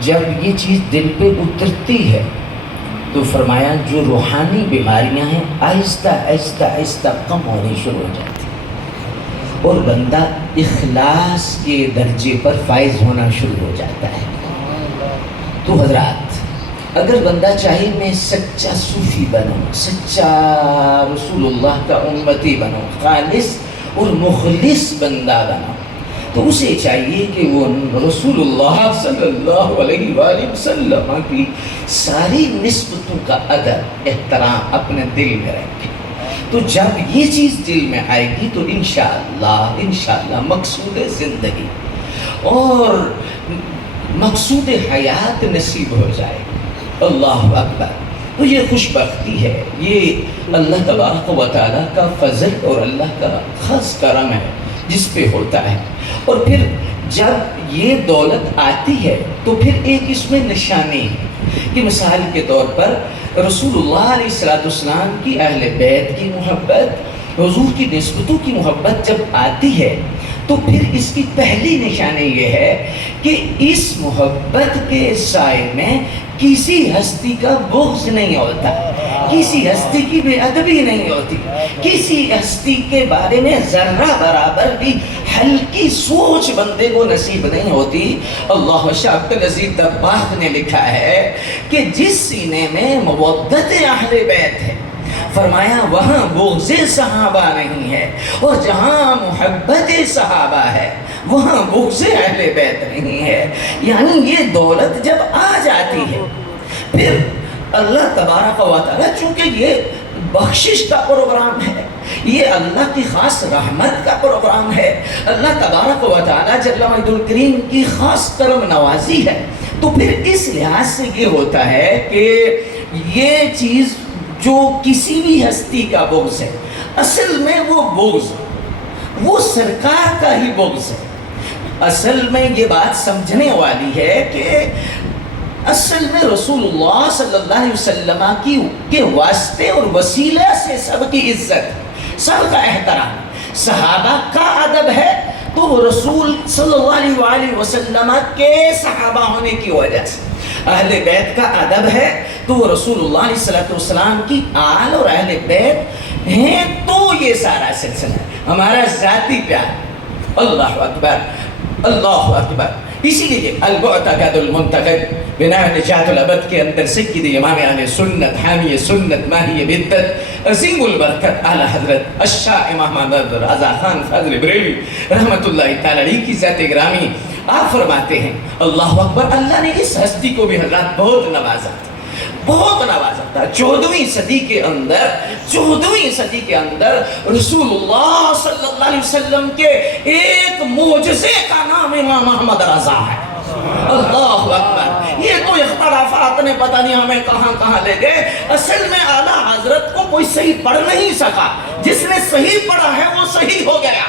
جب یہ چیز دل پہ اترتی ہے تو فرمایا جو روحانی بیماریاں ہیں آہستہ آہستہ آہستہ کم ہونی شروع ہو جاتی ہیں اور بندہ اخلاص کے درجے پر فائز ہونا شروع ہو جاتا ہے۔ تو حضرات، اگر بندہ چاہے میں سچا صوفی بنوں، سچا رسول اللہ کا امتی بنوں، خالص اور مخلص بندہ بنوں، تو اسے چاہیے کہ وہ رسول اللہ صلی اللہ علیہ وآلہ وسلم کی ساری نسبتوں کا ادب احترام اپنے دل میں رکھے۔ تو جب یہ چیز دل میں آئے گی تو انشاءاللہ مقصود زندگی اور مقصود حیات نصیب ہو جائے۔ اللہ اکبر۔ تو یہ خوش بختی ہے، یہ اللہ تبارک و تعالیٰ کا فضل اور اللہ کا خاص کرم ہے جس پہ ہوتا ہے۔ اور پھر جب یہ دولت آتی ہے تو پھر ایک اس میں نشانی ہے کہ مثال کے طور پر رسول اللہ علیہ السلام کی اہل بیت کی محبت، حضور کی نسبتوں کی محبت جب آتی ہے تو پھر اس کی پہلی نشانی یہ ہے کہ اس محبت کے سائے میں کسی ہستی کا بغض نہیں ہوتا، کسی ہستی کی بے ادبی نہیں ہوتی، کسی ہستی کے بارے میں ذرہ برابر بھی ہلکی سوچ بندے کو نصیب نہیں ہوتی۔ اللہ شاہ عبدالعزیز دباغ نے لکھا ہے کہ جس سینے میں مودت اہل بیت ہے، فرمایا وہاں بغض صحابہ نہیں ہے، اور جہاں محبت صحابہ ہے وہاں بغض اہل بیت نہیں ہے۔ یعنی یہ دولت جب آ جاتی ہے پھر اللہ تبارک و تعالیٰ، چونکہ یہ بخشش کا پروگرام ہے، یہ اللہ کی خاص رحمت کا پروگرام ہے، اللہ تبارک و تعالیٰ جل مجدہ الکریم کی خاص کرم نوازی ہے، تو پھر اس لحاظ سے یہ ہوتا ہے کہ یہ چیز جو کسی بھی ہستی کا بغض ہے، اصل میں وہ بغض وہ سرکار کا ہی بغض ہے۔ اصل میں یہ بات سمجھنے والی ہے کہ اصل میں رسول اللہ صلی اللہ علیہ وسلم کے واسطے اور وسیلہ سے سب کی عزت، سب کا احترام، صحابہ کا ادب ہے تو وہ رسول صلی اللہ علیہ وآلہ وسلم کے صحابہ ہونے کی وجہ سے، اہل بیت کا ادب ہے تو وہ رسول اللہ علیہ السلام کی آل اور اہل بیت ہیں، تو یہ سارا سلسلہ ہے ہمارا ذاتی پیار۔ اللہ اکبر، اللہ اکبر۔ اسی لیے المعتقد المنتقد بنا نجات الابد کے اندر سید امام اہل سنت، حامی سنت، ماہی بدت، عظیم البرکت اعلی حضرت الشاہ محمد رضا خان فاضل بریلوی رحمت اللہ تعالی علیہ کی ذات گرامی آپ فرماتے ہیں اللہ اکبر، اللہ نے اس ہستی کو بھی حضرات بہت نوازا تھا، بہت نوازا تھا۔ 14ویں صدی کے اندر رسول اللہ صلی اللہ علیہ وسلم کے ایک معجزے کا نام امام محمد رضا ہے۔ اللہ اکبر۔ یہ تو اختلافات نے پتہ نہیں ہمیں کہاں کہاں لے گئے، اصل میں اعلیٰ حضرت کو کوئی صحیح پڑھ نہیں سکا، جس نے صحیح پڑھا ہے وہ صحیح ہو گیا،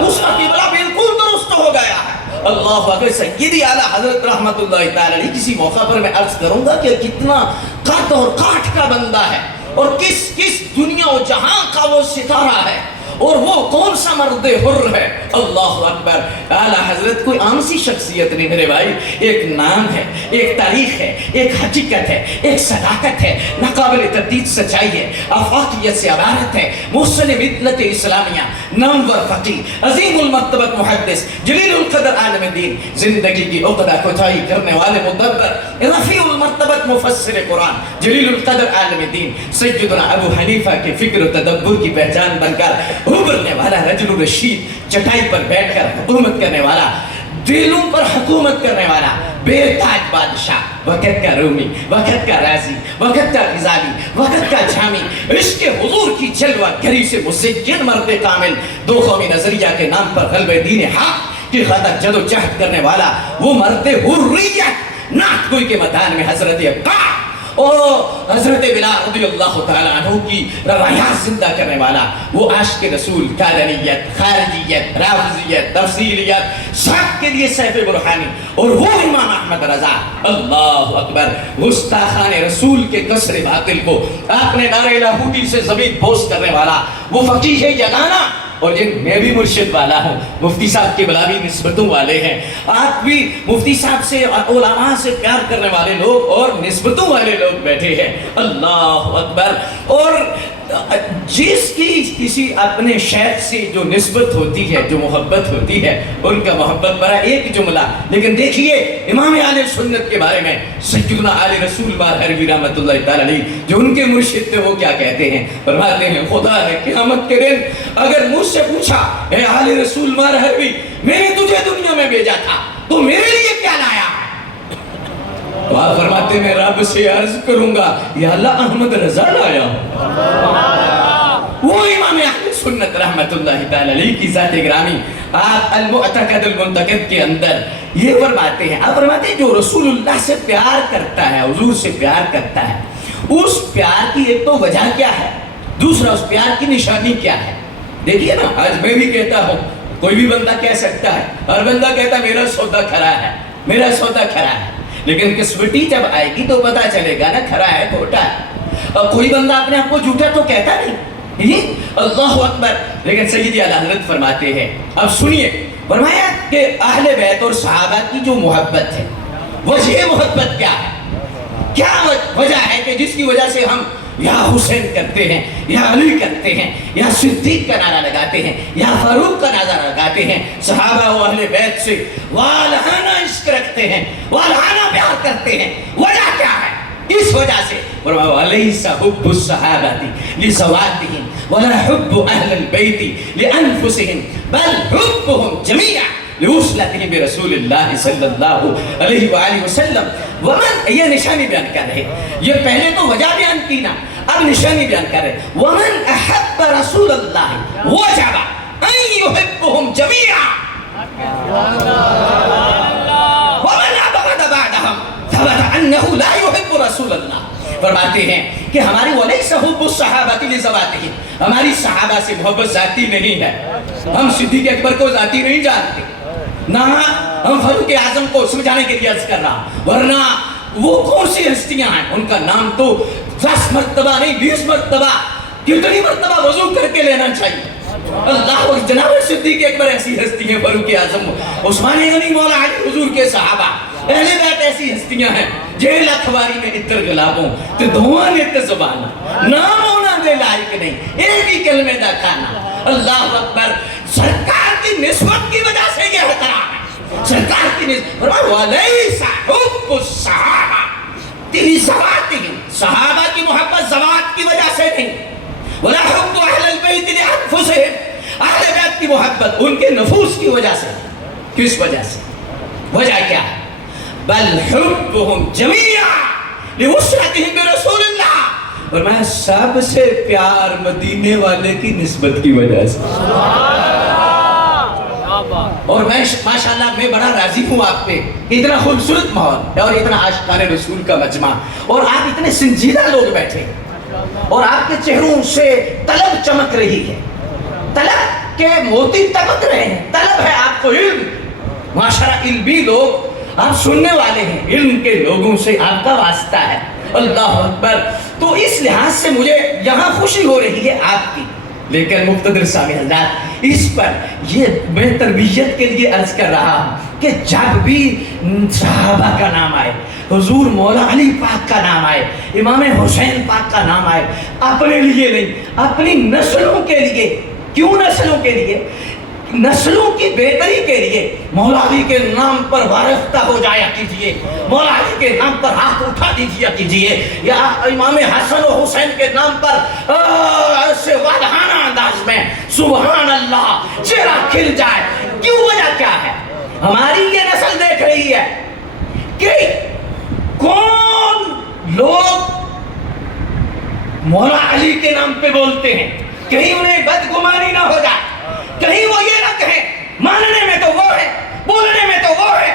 اس کا قبلہ بالکل درست ہو گیا ہے۔ اللہ اکبر۔ سیدی اعلیٰ حضرت رحمت اللہ تعالی علیہ، کسی موقع پر میں عرض کروں گا کہ کتنا قد اور کاٹ کا بندہ ہے اور کس دنیا و جہاں کا وہ ستارہ ہے، اور وہ کون سا مرد حر ہے۔ اللہ اکبر۔ اعلیٰ حضرت کوئی عام سی شخصیت نہیں میرے بھائی، ایک نام ہے، ایک تاریخ ہے، ایک حقیقت ہے، ایک صداقت ہے، ناقابل تردید سچائی ہے، آفاقیت سے عبارت ہے، محسن ملت اسلامیہ، نامور فقیہ، عظیم المرتبت محدث، جلیل القدر عالم دین، زندگی کی عقدہ کوتاہی کرنے والے مدبر، رفیع المرتبت مفسر قرآن، جلیل القدر عالم دین، سیدنا ابو حنیفہ کے فکر و تدبر کی پہچان بن کر ابھرنے والا رجل رشید، چٹائی پر بیٹھ کر حکومت کرنے والا، دلوں پر حکومت کرنے والا، بے تاج بادشاہ، وقت کا رومی، وقت کا رازی، وقت کا غزالی، وقت کا جامی، عشق حضور کی جلوہ گری سے مسجد مرد کامل، دو قومی نظریہ کے نام پر غلبہ دین حق کی خاطر جد و جہد کرنے والا، وہ مرد حریت، نعت گوئی کے میدان میں حضرت ابقا اور حضرت بلال رضی اللہ تعالیٰ عنہ کی روایات زندہ کرنے والا، وہ عاشق رسول، قادریت، خارجیت، رافضیت، تفصیلیت، سب کے لیے سیف برہانی، اور وہ امام احمد رضا۔ اللہ اکبر۔ گستاخان رسول کے قصر باطل کو آپ نے نعرہ لاہوٹی سے زمین بوس کرنے والا، وہ فقیہ یگانہ، اور جن میں بھی مرشد والا ہوں، مفتی صاحب کے بلا بھی نسبتوں والے ہیں، آپ بھی مفتی صاحب سے علماء سے پیار کرنے والے لوگ اور نسبتوں والے لوگ بیٹھے ہیں، اللہ اکبر۔ اور جس کی کسی اپنے شیخ سے جو نسبت ہوتی ہے، جو محبت ہوتی ہے، ان کا محبت برا ایک جملہ، لیکن دیکھیے امام اہل سنت کے بارے میں سیدنا علی رسول مظہری رحمۃ اللہ تعالی علیہ جو ان کے مرشد تھے، وہ کیا کہتے ہیں؟ فرماتے ہیں خدا نے قیامت کے دن اگر مجھ سے پوچھا اے علی رسول مظہری، میں نے تجھے دنیا میں بھیجا تھا تو میرے لیے کیا لایا ہے؟ تو آپ فرماتے ہیں میں رب سے عرض کروں گا یا اللہ احمد رضا لایا ہوں۔ وہ امام اہل سنت رحمت اللہ تعالی علیہ کی ذات گرامی، آپ المعتقد المنتقد کے اندر یہ فرماتے ہیں، آپ فرماتے ہیں جو رسول اللہ سے پیار کرتا ہے، حضور سے پیار کرتا ہے، اس پیار کی ایک تو وجہ کیا ہے، دوسرا اس پیار کی نشانی کیا ہے۔ دیکھیے نا، آج میں بھی کہتا ہوں، کوئی بھی بندہ کہہ سکتا ہے، ہر بندہ کہتا ہے میرا سودا کھرا ہے، میرا سودا کھرا ہے، لیکن قسمتی جب آئے گی تو پتا چلے گا نا کھرا ہے کھوٹا ہے۔ اور کوئی بندہ اپنے آپ کو جھوٹا تو کہتا نہیں، اللہ اکبر۔ لیکن سیدی اعلیٰ حضرت فرماتے ہیں، اب سنیے، فرمایا کہ اہل بیت اور صحابہ کی جو محبت ہے، وجہ محبت کیا ہے؟ کیا وجہ ہے کہ جس کی وجہ سے ہم یا حسین کرتے ہیں، یا علی کرتے ہیں، یا صدیق کا نعرہ لگاتے ہیں، یا فاروق کا نعرہ لگاتے ہیں، صحابہ و اہل بیت سے والہانہ عشق رکھتے ہیں، والہانہ پیار کرتے ہیں، وجہ کیا ہے؟ اس وجہ سے وَلَيْسَ حُبُّ الصَّحَابَةِ لِزَوَاتِهِمْ وَلَا حُبُّ أَهْلِ الْبَيْتِ لِأَنفُسِهِمْ بَلْ حُبُّهُمْ جَمِيعًا لِوُصْلَتِهِمْ بِرَسُولِ اللَّهِ صلی اللہ علیہ وآلہ وسلم۔ ومن، یہ نشانی بیان کر رہے، یہ پہلے تو وجہ بیان کی نا، اب نشانی بیان کر رہے۔ وَمَنْ أَحَبَّ رَسُولَ اللَّهِ وَجَبَ أَنْ يُحِبُّهُمْ جَمِيعًا وَمَنْ أَبْغَضَ بَعْدَهُمْ ثَبَتَ أَنَّهُ لَا يُحِبُّ رَسُولَ اللَّهِ۔ فرماتے ہیں کہ ہماری وَلَيْسَ حُبُّ الصَّحَابَةِ لِذَوَاتِهِمْ، ہماری صحابہ سے محبت ذاتی نہیں ہے، ہم صدیق اکبر کو ذاتی نہیں جانتے، نہ ہم فاروق اعظم کو سمجھانے کے لیے عرض کر رہا، ورنہ وہ کون سی ہستیاں ہیں، ان کا نام تو 10 مرتبہ نہیں 20 مرتبہ، کتنی مرتبہ وضو کر کے لینا چاہیے۔ اللہ، اور جناب صدیق اکبر ایسی ہستی ہیں، فاروق اعظم، عثمان غنی، مولا علی، حضور کے صحابہ، اہل بیت ایسی ہستیاں ہیں، جیل اخباری میں اتر گلابوں تو دھوان ات زبان نام ہونا دے لائق نہیں، ایک ہی کلمے دا کھانا۔ اللہ اکبر، سرکار کی نسبت کی وجہ سے یہ احترام ہے، سرکار کی نسبت۔ وَلَيْسَ حُبُّ الصَّحَابَةِ لِذَوَاتِهِمْ، صحابہ کی محبت ذوات کی وجہ سے نہیں، وَلَا حُبُّ أَهْلِ الْبَيْتِ لِأَنفُسِهِمْ، اہل بیت کی محبت ان کے نفوس کی وجہ سے۔ کس وجہ سے؟ وجہ کیا ہے؟ بل حبهم جميعا لوصلتهم برسول اللہ، اور میں سب سے پیار مدینے والے کی نسبت کی وجہ سے۔ اور میں ماشاءاللہ میں بڑا راضی ہوں آپ پہ، اتنا خوبصورت ماحول اور اتنا عاشقان رسول کا مجمع، اور آپ اتنے سنجیدہ لوگ بیٹھے، اور آپ کے چہروں سے طلب چمک رہی ہے، طلب کے موتی تمک رہے ہیں، طلب ہے آپ کو علم، معاشرہ علمی لوگ، آپ سننے والے ہیں، علم کے لوگوں سے آپ کا واسطہ ہے۔ اللہ اکبر۔ تو اس لحاظ سے مجھے یہاں خوشی ہو رہی ہے آپ کی، لیکن مقتدر سامع حضرات، اس پر یہ میں تربیت کے لیے عرض کر رہا ہوں کہ جب بھی صحابہ کا نام آئے، حضور مولا علی پاک کا نام آئے، امام حسین پاک کا نام آئے، اپنے لیے نہیں، اپنی نسلوں کے لیے۔ کیوں نسلوں کے لیے؟ نسلوں کی بہتری کے لیے مولا علی کے نام پر وارفتہ ہو جایا کیجئے، مولا علی کے نام پر ہاتھ اٹھا دیجیا کیجئے، یا امام حسن و حسین کے نام پر ایسے والہانہ انداز میں سبحان اللہ چہرہ کھل جائے۔ کیوں؟ وجہ کیا ہے؟ ہماری یہ نسل دیکھ رہی ہے کہ کون لوگ مولا علی کے نام پہ بولتے ہیں، کہیں انہیں بدگمانی نہ ہو جائے، کہیں وہ یہ نہ کہیں ماننے میں تو وہ ہے، بولنے میں تو وہ ہے۔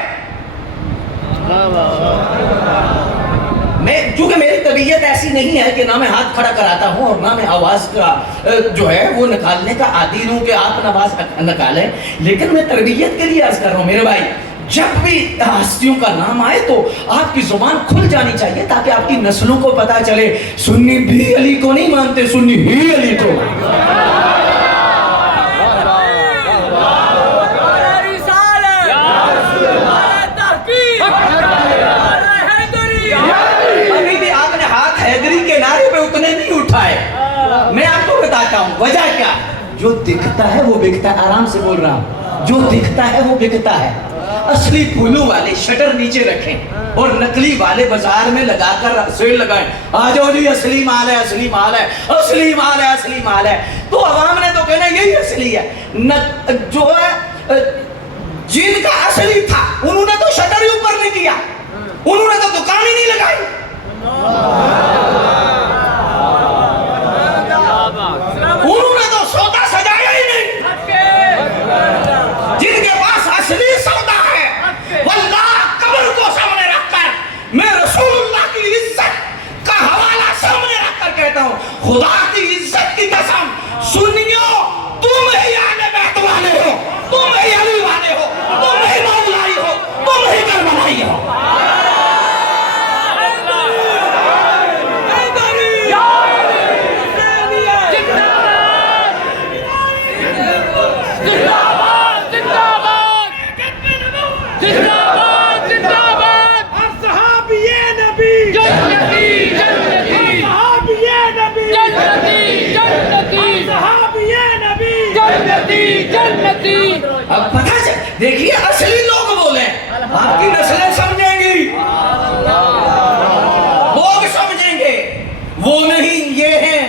میں چونکہ میری طبیعت ایسی نہیں ہے کہ نہ میں ہاتھ کھڑا کراتا ہوں اور نہ میں آواز کا جو ہے وہ نکالنے کا عادی ہوں کہ آپ آواز نکالیں، لیکن میں تربیت کے لیے عرض کر رہا ہوں میرے بھائی، جب بھی ہستیوں کا نام آئے تو آپ کی زبان کھل جانی چاہیے تاکہ آپ کی نسلوں کو پتا چلے سنی بھی علی کو نہیں مانتے، سنی ہی علی کو۔ وجہ کیا ہے؟ جو دکھتا ہے وہ بکتا ہے. آرام سے بول رہا ہوں, جو دکھتا ہے وہ بکتا ہے. اصلی پھولوں والے شٹر نیچے رکھیں اور نقلی والے بازار میں لگا کر سیل لگائیں. آ جاؤ جی اصلی مال ہے, اصلی مال ہے, اصلی مال ہے, اصلی مال ہے. تو عوام نے تو کہنا یہی اصلی ہے. جو ہے جن کا اصلی تھا انہوں نے تو شٹر ہی اوپر نہیں کیا, انہوں نے تو دکان ہی نہیں لگائی. انہوں نے تو سودا سجایا ہی نہیں. جن کے پاس اصلی سودا ہے, واللہ قبر کو سامنے رکھ کر میں رسول اللہ کی عزت کا حوالہ سامنے رکھ کر کہتا ہوں, خدا کی عزت کی قسم, سنیو تم ہی اہل بیت والے ہو, تم ہی علی والے ہو, تم ہی مولائی ہو, تم ہی کربلائی ہو. اب پتہ چل, دیکھیے اصلی لوگ بولے, آپ کی نسلیں سمجھیں گی, لوگ سمجھیں گے, وہ نہیں یہ ہیں.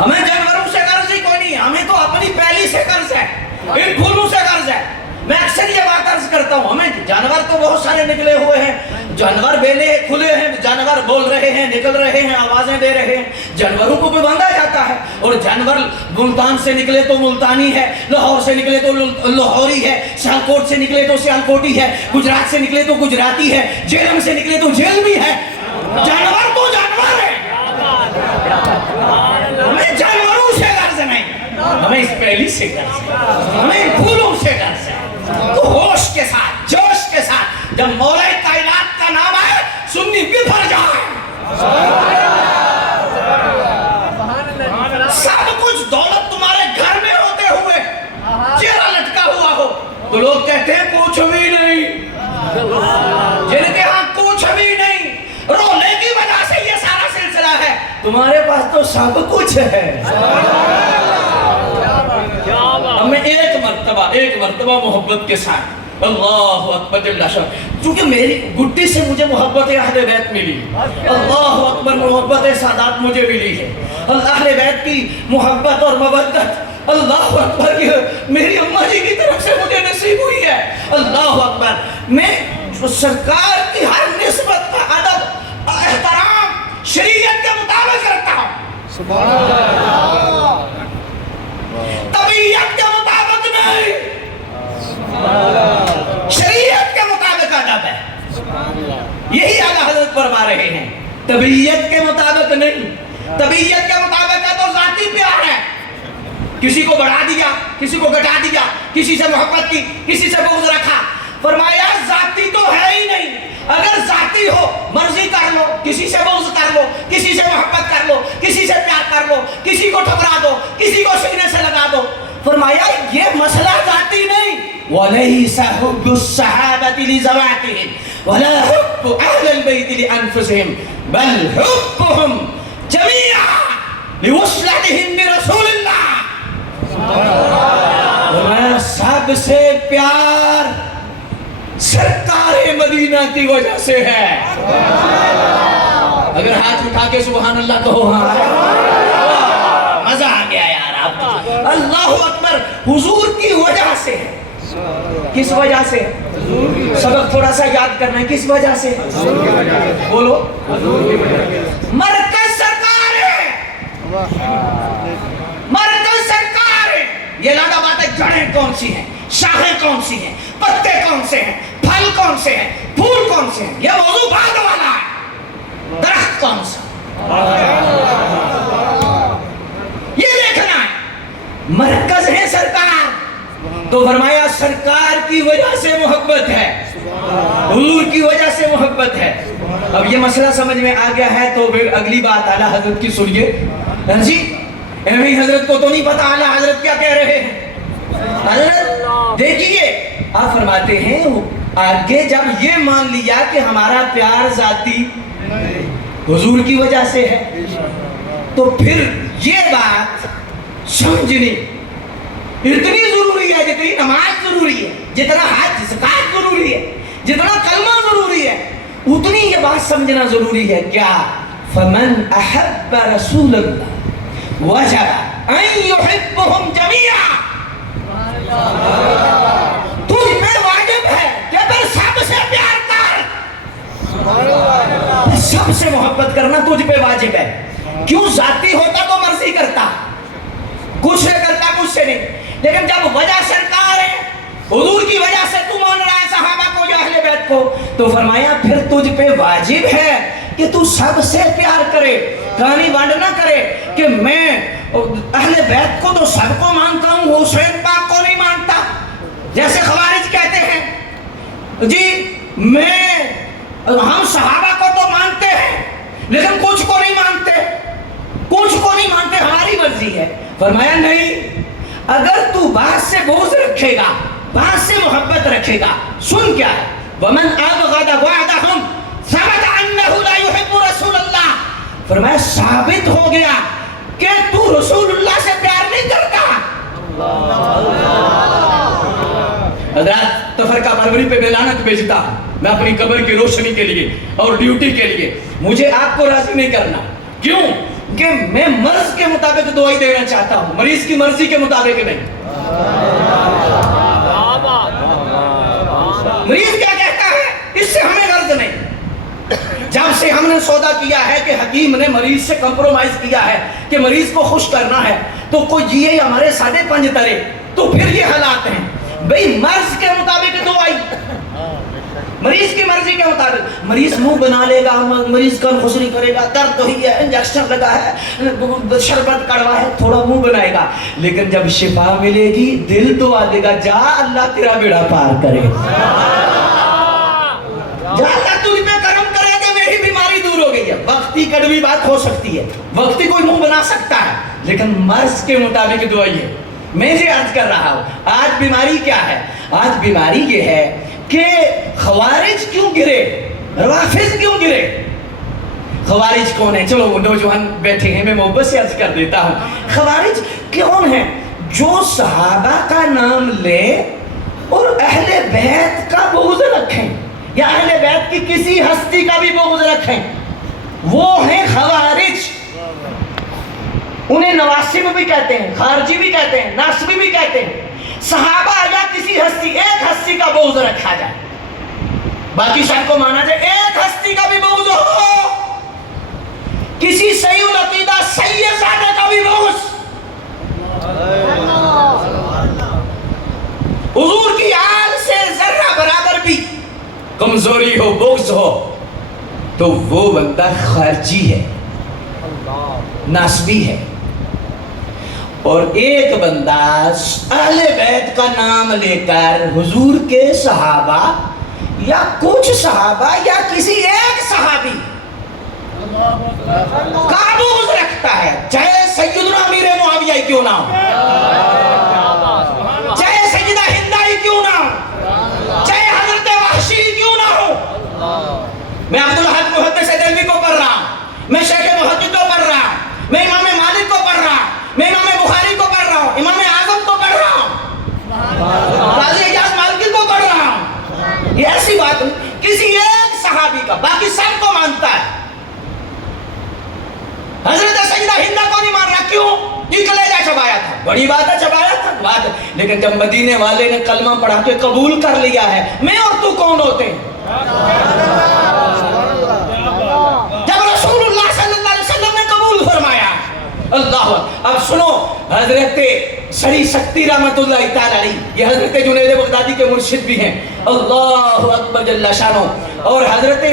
ہمیں جانوروں سے قرض ہی کوئی نہیں, ہمیں تو اپنی پہلی سے قرض ہے, ان پھولوں سے قرض ہے. میں اکثر یہ بات عرض کرتا ہوں, ہمیں جانور تو بہت سارے نکلے ہوئے ہیں, جانور بیلے کھلے ہیں, جانور بول رہے ہیں, نکل رہے ہیں, آوازیں دے رہے ہیں, جانوروں کو بھی باندھا جاتا ہے. اور جانور ملتان سے نکلے تو ملتانی ہے, لاہور سے نکلے تو لاہوری ہے, سیالکوٹ سے نکلے تو سیالکوٹی ہے, گجرات سے نکلے تو گجراتی ہے, جیلم سے نکلے تو جیلمی ہے. جانور تو جانور ہے, ہمیں جانوروں سے غرض نہیں, ہمیں اس پہلی سے غرض ہے, ہمیں پھولوں سے غرض ہے. تو ہوش کے ساتھ, جوش کے ساتھ جب مولا کائنات کا نام آئے, سنی بفر جائے. سب کچھ دولت تمہارے گھر میں ہوتے ہوئے چہرہ لٹکا ہوا ہو تو لوگ کہتے ہیں کچھ بھی نہیں. جن کے ہاں کچھ بھی نہیں, رونے کی وجہ سے یہ سارا سلسلہ ہے. تمہارے پاس تو سب کچھ ہے. ہمیں ایک مرتبہ محبت کے ساتھ, اللہ اکبر اللہ شاہ, چونکہ میری گٹی سے مجھے محبت اہل بیت ملی, اللہ اکبر محبت سادات مجھے ملی ہے, اہل بیت کی محبت اور مودت اللہ اکبر کی میری اماں جی کی طرف سے مجھے نصیب ہوئی ہے. اللہ اکبر. میں سرکار کی ہر نسبت کا ادب احترام شریعت کے مطابق رکھتا ہوں, طبیعت کے مطابق نہیں, شریعت کے مطابق ادب ہے. یہی اعلیٰ حضرت فرما رہے ہیں, طبیعت کے مطابق نہیں. طبیعت کے مطابق ہے تو ذاتی پیار ہے, کسی کو بڑھا دیا, کسی کو گھٹا دیا, کسی سے محبت کی, کسی سے بغض رکھا. فرمایا ذاتی تو ہے ہی نہیں. اگر ذاتی ہو مرضی کر لو, کسی سے بغض کر لو, کسی سے محبت کر لو, کسی سے پیار کر لو, کسی کو ٹھکرا دو, کسی کو سینے سے لگا دو. فرمایا یہ مسئلہ ذاتی نہیں. وَلَيْسَ حُبُّ الصَّحَابَةِ لِذَوَاتِهِمْ وَلَا حُبُّ أَهْلِ الْبَيْتِ لِأَنفُسِهِمْ بَلْ حُبُّهُمْ جَمِيعًا لِوَصْلَتِهِمْ بِرَسُولِ اللَّهِ. فرمایا سب سے پیار سرکار مدینہ کی وجہ سے ہے. اگر ہاتھ اٹھا کے سبحان اللہ کہو, ہاں مزہ آ گیا یار آپ. اللہ اکبر. حضور کی وجہ سے. کس وجہ سے؟ سبق تھوڑا سا یاد کرنا ہے, کس وجہ سے بولو. مرکز سرکار ہے, مرکز سرکار ہے. یہ لانا بات ہے, جڑیں کون سی ہیں, شاخیں کون سی ہیں, پتے کون سے ہیں, پھل کون سے ہیں, پھول کون سے ہیں, یہ موضوع بعد والا ہے. درخت کون سا, یہ دیکھنا ہے. مرکز ہے سرکار. تو فرمایا سرکار کی وجہ سے محبت ہے, حضور کی وجہ سے محبت ہے. اب یہ مسئلہ سمجھ میں آ گیا ہے تو پھر اگلی بات اعلیٰ حضرت کی سنیے. جی اہمی حضرت کو تو نہیں پتا اعلیٰ حضرت کیا کہہ رہے ہیں. حضرت دیکھیے آپ فرماتے ہیں آگے جب یہ مان لیا کہ ہمارا پیار ذاتی حضور کی وجہ سے ہے, تو پھر یہ بات سمجھنی اتنی ضروری ہے جتنی نماز ضروری ہے، جتنا حج زکات ضروری ہے، جتنا کلمہ ضروری ہے، اتنی یہ بات سمجھنا ضروری ہے. کیا؟ فمن احب رسول اللہ وجب ان یحبهم جميعا. تجھ پہ واجب ہے کہ پھر سب سے پیار کر، سب سے محبت کرنا تجھ پہ واجب ہے. کیوں؟ ذاتی ہوتا تو مرضی کرتا، کچھ سے کرتا کچھ سے نہیں. لیکن جب وجہ سرکار ہے، حضور کی وجہ سے تو مان رہا ہے صحابہ کو یا اہل بیت کو، تو فرمایا پھر تجھ پہ واجب ہے کہ تو سب سے پیار کرے. کہانی بانڈ نہ کرے کہ میں اہل بیت کو تو سب کو مانتا ہوں، حسین پاک کو نہیں مانتا. جیسے خوارج کہتے ہیں جی ہم صحابہ کو تو مانتے ہیں لیکن کچھ کو نہیں مانتے، کچھ کو نہیں مانتے، ہماری مرضی ہے. فرمایا نہیں، اگر تو بات سے بغض رکھے گا، بات سے محبت رکھے گا، سن کیا ہے وَمَنْ أَبْغَضَ وَعْدَهُمْ ثَبَتَ أَنَّهُ لَا يُحِبُّ رَسُولَ اللَّهِ. فرمایا ثابت ہو گیا کہ تو رسول اللہ سے پیار نہیں کرتا. حضرات تفرقہ پروری پہ لعنت بھیجتا ہوں میں اپنی قبر کی روشنی کے لیے اور ڈیوٹی کے لیے. مجھے آپ کو راضی نہیں کرنا. کیوں؟ کہ میں مرض کے مطابق دوائی دینا چاہتا ہوں، مریض کی مرضی کے مطابق نہیں. مریض کیا کہتا ہے اس سے ہمیں غرض نہیں. جب سے ہم نے سودا کیا ہے کہ حکیم نے مریض سے کمپرومائز کیا ہے کہ مریض کو خوش کرنا ہے تو کوئی جیے ہمارے سادے پنج ترے، تو پھر یہ حالات ہیں. بھئی مرض کے مطابق دوائی، مریض کی مرضی کے مطابق. مریض منہ بنا لے گا، مریض کن خسری کرے گا، درد تو ہی ہے، انجیکشن لگا ہے، شربت کڑوا ہے، تھوڑا منہ بنائے گا. لیکن جب شفا ملے گی دل دعا دے گا، جا اللہ تیرا بیڑا پار کرے، جا اللہ تجھ پہ کرم کرے کہ میری بیماری دور ہو گئی ہے. وقتی کڑوی بات ہو سکتی ہے، وقتی کوئی منہ بنا سکتا ہے، لیکن مرض کے مطابق دوائی ہے. میں یہ عرض کر رہا ہوں آج بیماری کیا ہے؟ آج بیماری یہ ہے کہ خوارج کیوں گرے، روافض کیوں گرے. خوارج کون ہے؟ چلو وہ نوجوان بیٹھے ہیں، میں محبت سے عرض کر دیتا ہوں. خوارج کون ہے؟ جو صحابہ کا نام لے اور اہل بیت کا بغض رکھیں یا اہل بیت کی کسی ہستی کا بھی بغض رکھیں، وہ ہیں خوارج. انہیں نواسب بھی کہتے ہیں، خارجی بھی کہتے ہیں، ناسبی بھی کہتے ہیں. صحابہ یا کسی ہستی، ایک ہستی کا بغض رکھا جائے، باقی سب کو مانا جائے. ایک ہستی کا بھی بغض ہو، کسی صحیح العقیدہ سید زادہ کا بھی بغض، حضور کی آل سے ذرہ برابر بھی کمزوری ہو، بغض ہو، تو وہ بندہ خارجی ہے، ناسبی ہے. اور ایک بندہ اہل بیت کا نام لے کر حضور کے صحابہ یا کچھ صحابہ یا کسی ایک صحابی کا بغض رکھتا ہے، چاہے سیدنا امیر معاویہ ہی کیوں نہ ہو، چاہے سیدہ ہندہ ہی کیوں نہ ہو، چاہے حضرت وحشی ہی کیوں نہ ہو. میں عبدالحق محدث دہلوی کو پڑھ رہا ہوں، میں شیخ محدث کو پڑھ رہا ہوں، میں امام مالک کو پڑھ رہا ہوں، میں امام بخاری کو پڑھ رہا ہوں، امام اعظم کو پڑھ رہا ہوں، قاضی اعجاز مالکی کو پڑھ رہا ہوں. یہ ایسی بات نہیں کسی ایک صحابی کا، باقی سب کو مانتا ہے. حضرت سیدہ ہندہ کو نہیں مان رہا، کیوں؟ جی کلیجہ چبایا تھا، بڑی بات ہے، چبایا تھا بات ہے. لیکن جب مدینے والے نے کلمہ پڑھا کے قبول کر لیا ہے، میں اور تو کون ہوتے ہیں؟ جب رسول اللہ صلی اللہ علیہ وسلم نے قبول فرمایا. اللہ. اب سنو، حضرت سری سکتی رحمت اللہ تعالی علیہ، یہ حضرت جنید بغدادی کے مرشد بھی ہیں، اللہ اکبر جل شانہ. اور حضرت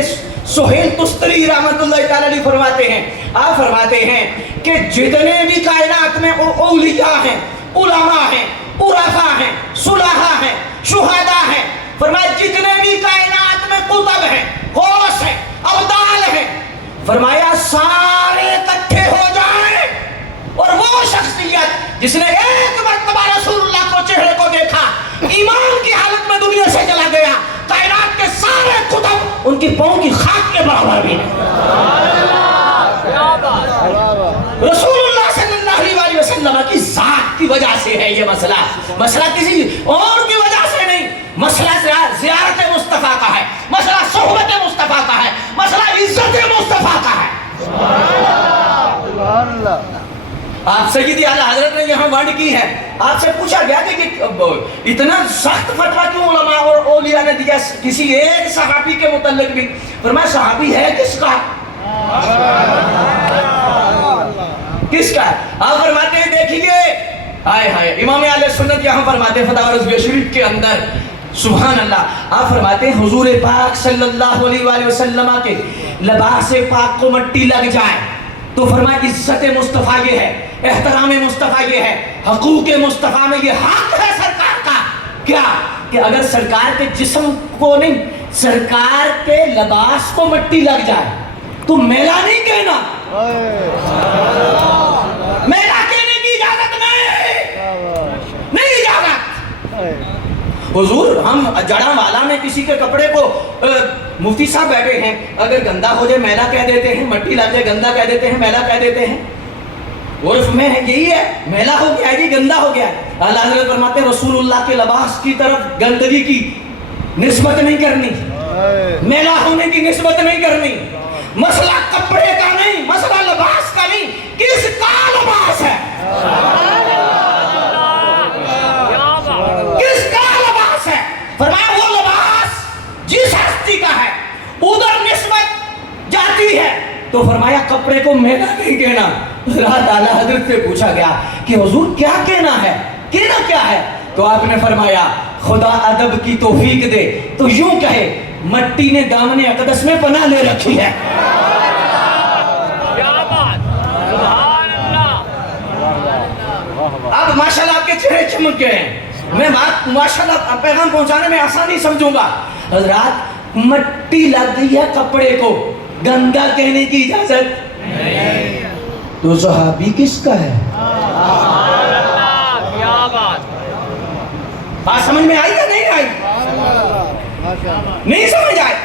سہیل تستری رحمت اللہ تعالی علیہ فرماتے ہیں، آپ فرماتے ہیں کہ جتنے بھی کائنات میں اولیاء ہیں، علماء ہیں، عرفاء ہیں، صلحاء ہیں، شہداء ہیں، فرمایا جتنے بھی کائنات میں کتب ہیں، غوث ہیں، ابدال ہیں، فرمایا سارے اکٹھے ہو جائیں اور وہ شخصیت جس نے ایک مرتبہ رسول اللہ کو چہرے کو دیکھا، ایمان کی حالت میں دنیا سے چلا گیا، کائنات کے سارے کتب ان کی پاؤں کی خاک کے برابر بھی ہیں. وجہ سے ہے یہ مسئلہ، مسئلہ کسی اور کی وجہ سے نہیں، مسئلہ زیارت مصطفیٰ کا ہے، مسئلہ صحبت مصطفیٰ کا ہے، مسئلہ عزت مصطفیٰ کا ہے۔ سبحان اللہ۔ آپ سیدی اعلیٰ حضرت نے یہاں ورڈ کی ہے، آپ سے پوچھا گیا کہ اتنا سخت فتویٰ کیوں علماء اور اولیاء نے دیا کسی ایک صحابی کے متعلق بھی؟ فرمایا صحابی ہے کس کا؟ کس کا ہے؟ آپ فرماتے ہیں دیکھیے، امام اہل سنت یہاں فرماتے ہیں فتاوی رضویہ شریف کے اندر، سبحان اللہ، آپ فرماتے ہیں حضور پاک صلی اللہ علیہ وآلہ وسلم کے لباس پاک کو مٹی لگ جائے تو فرمایا عزت مصطفیٰ یہ ہے، احترام مصطفیٰ یہ ہے، حقوق مصطفیٰ میں یہ حق ہے سرکار کا، کیا کہ اگر سرکار کے جسم کو نہیں، سرکار کے لباس کو مٹی لگ جائے تو میلا نہیں کہنا، میلا کہنے کی اجازت نہیں اجازت۔ حضور ہم جڑاں والا میں کسی کے کپڑے کو مفتی صاحب بیٹھے ہیں، اگر گندا ہو جائے میلا کہہ دیتے ہیں، مٹی لگ جائے گندا کہہ دیتے ہیں، میلا کہہ دیتے ہیں، عرف میں یہی ہے، میلا ہو گیا ہے جی، گندا ہو گیا ہے۔ اللہ حضرت فرماتے ہیں رسول اللہ کے لباس کی طرف گندگی کی نسبت نہیں کرنی، میلا ہونے کی نسبت نہیں کرنی، مسئلہ کپڑے کا نہیں، مسئلہ لباس کا نہیں، کس کا لباس ہے، کس کا لباس ہے؟ فرمایا وہ لباس جس ہستی کا ہے ادھر نسبت جاتی ہے، تو فرمایا کپڑے کو میلا نہیں کہنا۔ رات اعلیٰ حضرت سے پوچھا گیا کہ حضور کیا کہنا ہے، کہنا کیا ہے؟ تو آپ نے فرمایا خدا ادب کی توفیق دے تو یوں کہے مٹی نے دامن اقدس میں پناہ لے رکھی ہے۔ اب ماشاءاللہ آپ کے چہرے چمک گئے ہیں، میں بات ماشاءاللہ پیغام پہنچانے میں آسانی سمجھوں گا۔ حضرات مٹی لگ گئی ہے کپڑے کو، گندا کہنے کی اجازت نہیں، تو صحابی کس کا ہے؟ بات سمجھ میں آئی یا نہیں آئی؟ نہیں سمجھ آئی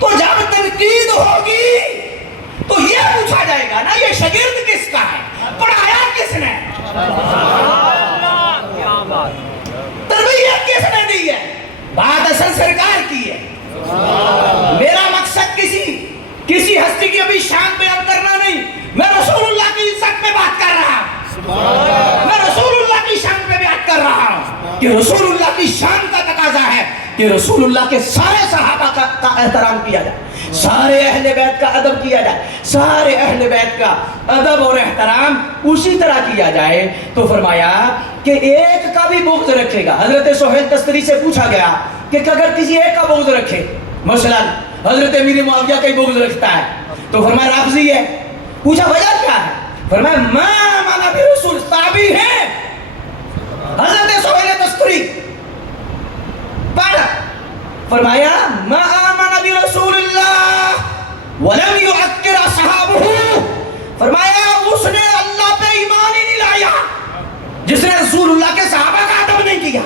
تو جب تنقید ہوگی تو یہ پوچھا جائے گا نا یہ شاگرد کس کا ہے، پڑھایا کس نے، تربیت کس نے دی ہے، بات اصل سرکار کی ہے۔ میرا مقصد کسی ہستی کی ابھی شان بیان کرنا نہیں، میں رسول اللہ کی عزت میں بات کر رہا ہوں، میں رسول اللہ کی شان پہ بات کر رہا ہوں کہ رسول اللہ کی شان کا تقاضا ہے کہ رسول اللہ کے سارے صحابہ کا احترام کیا جائے، سارے اہل بیت کا ادب کیا جائے، سارے اہل بیت کا ادب اور احترام اسی طرح کیا جائے۔ تو فرمایا کہ ایک کا بھی بغض رکھے گا۔ حضرت سہیل تستری سے پوچھا گیا کہ اگر کسی ایک کا بغض رکھے، مثلا حضرت امیر معاویہ کا ہی بغض رکھتا ہے تو فرمایا رافضی ہے، پوچھا وجہ کیا ہے؟ فرمایا ما آمن برسول، صحابی ہے حضرت سہیل تستری، پڑھ فرمایا ما آمن برسول اللہ ولم یعکر اصحابہ، فرمایا اس نے اللہ پہ ایمان ہی نہیں لایا جس نے رسول اللہ کے صحابہ کا ادب نہیں کیا۔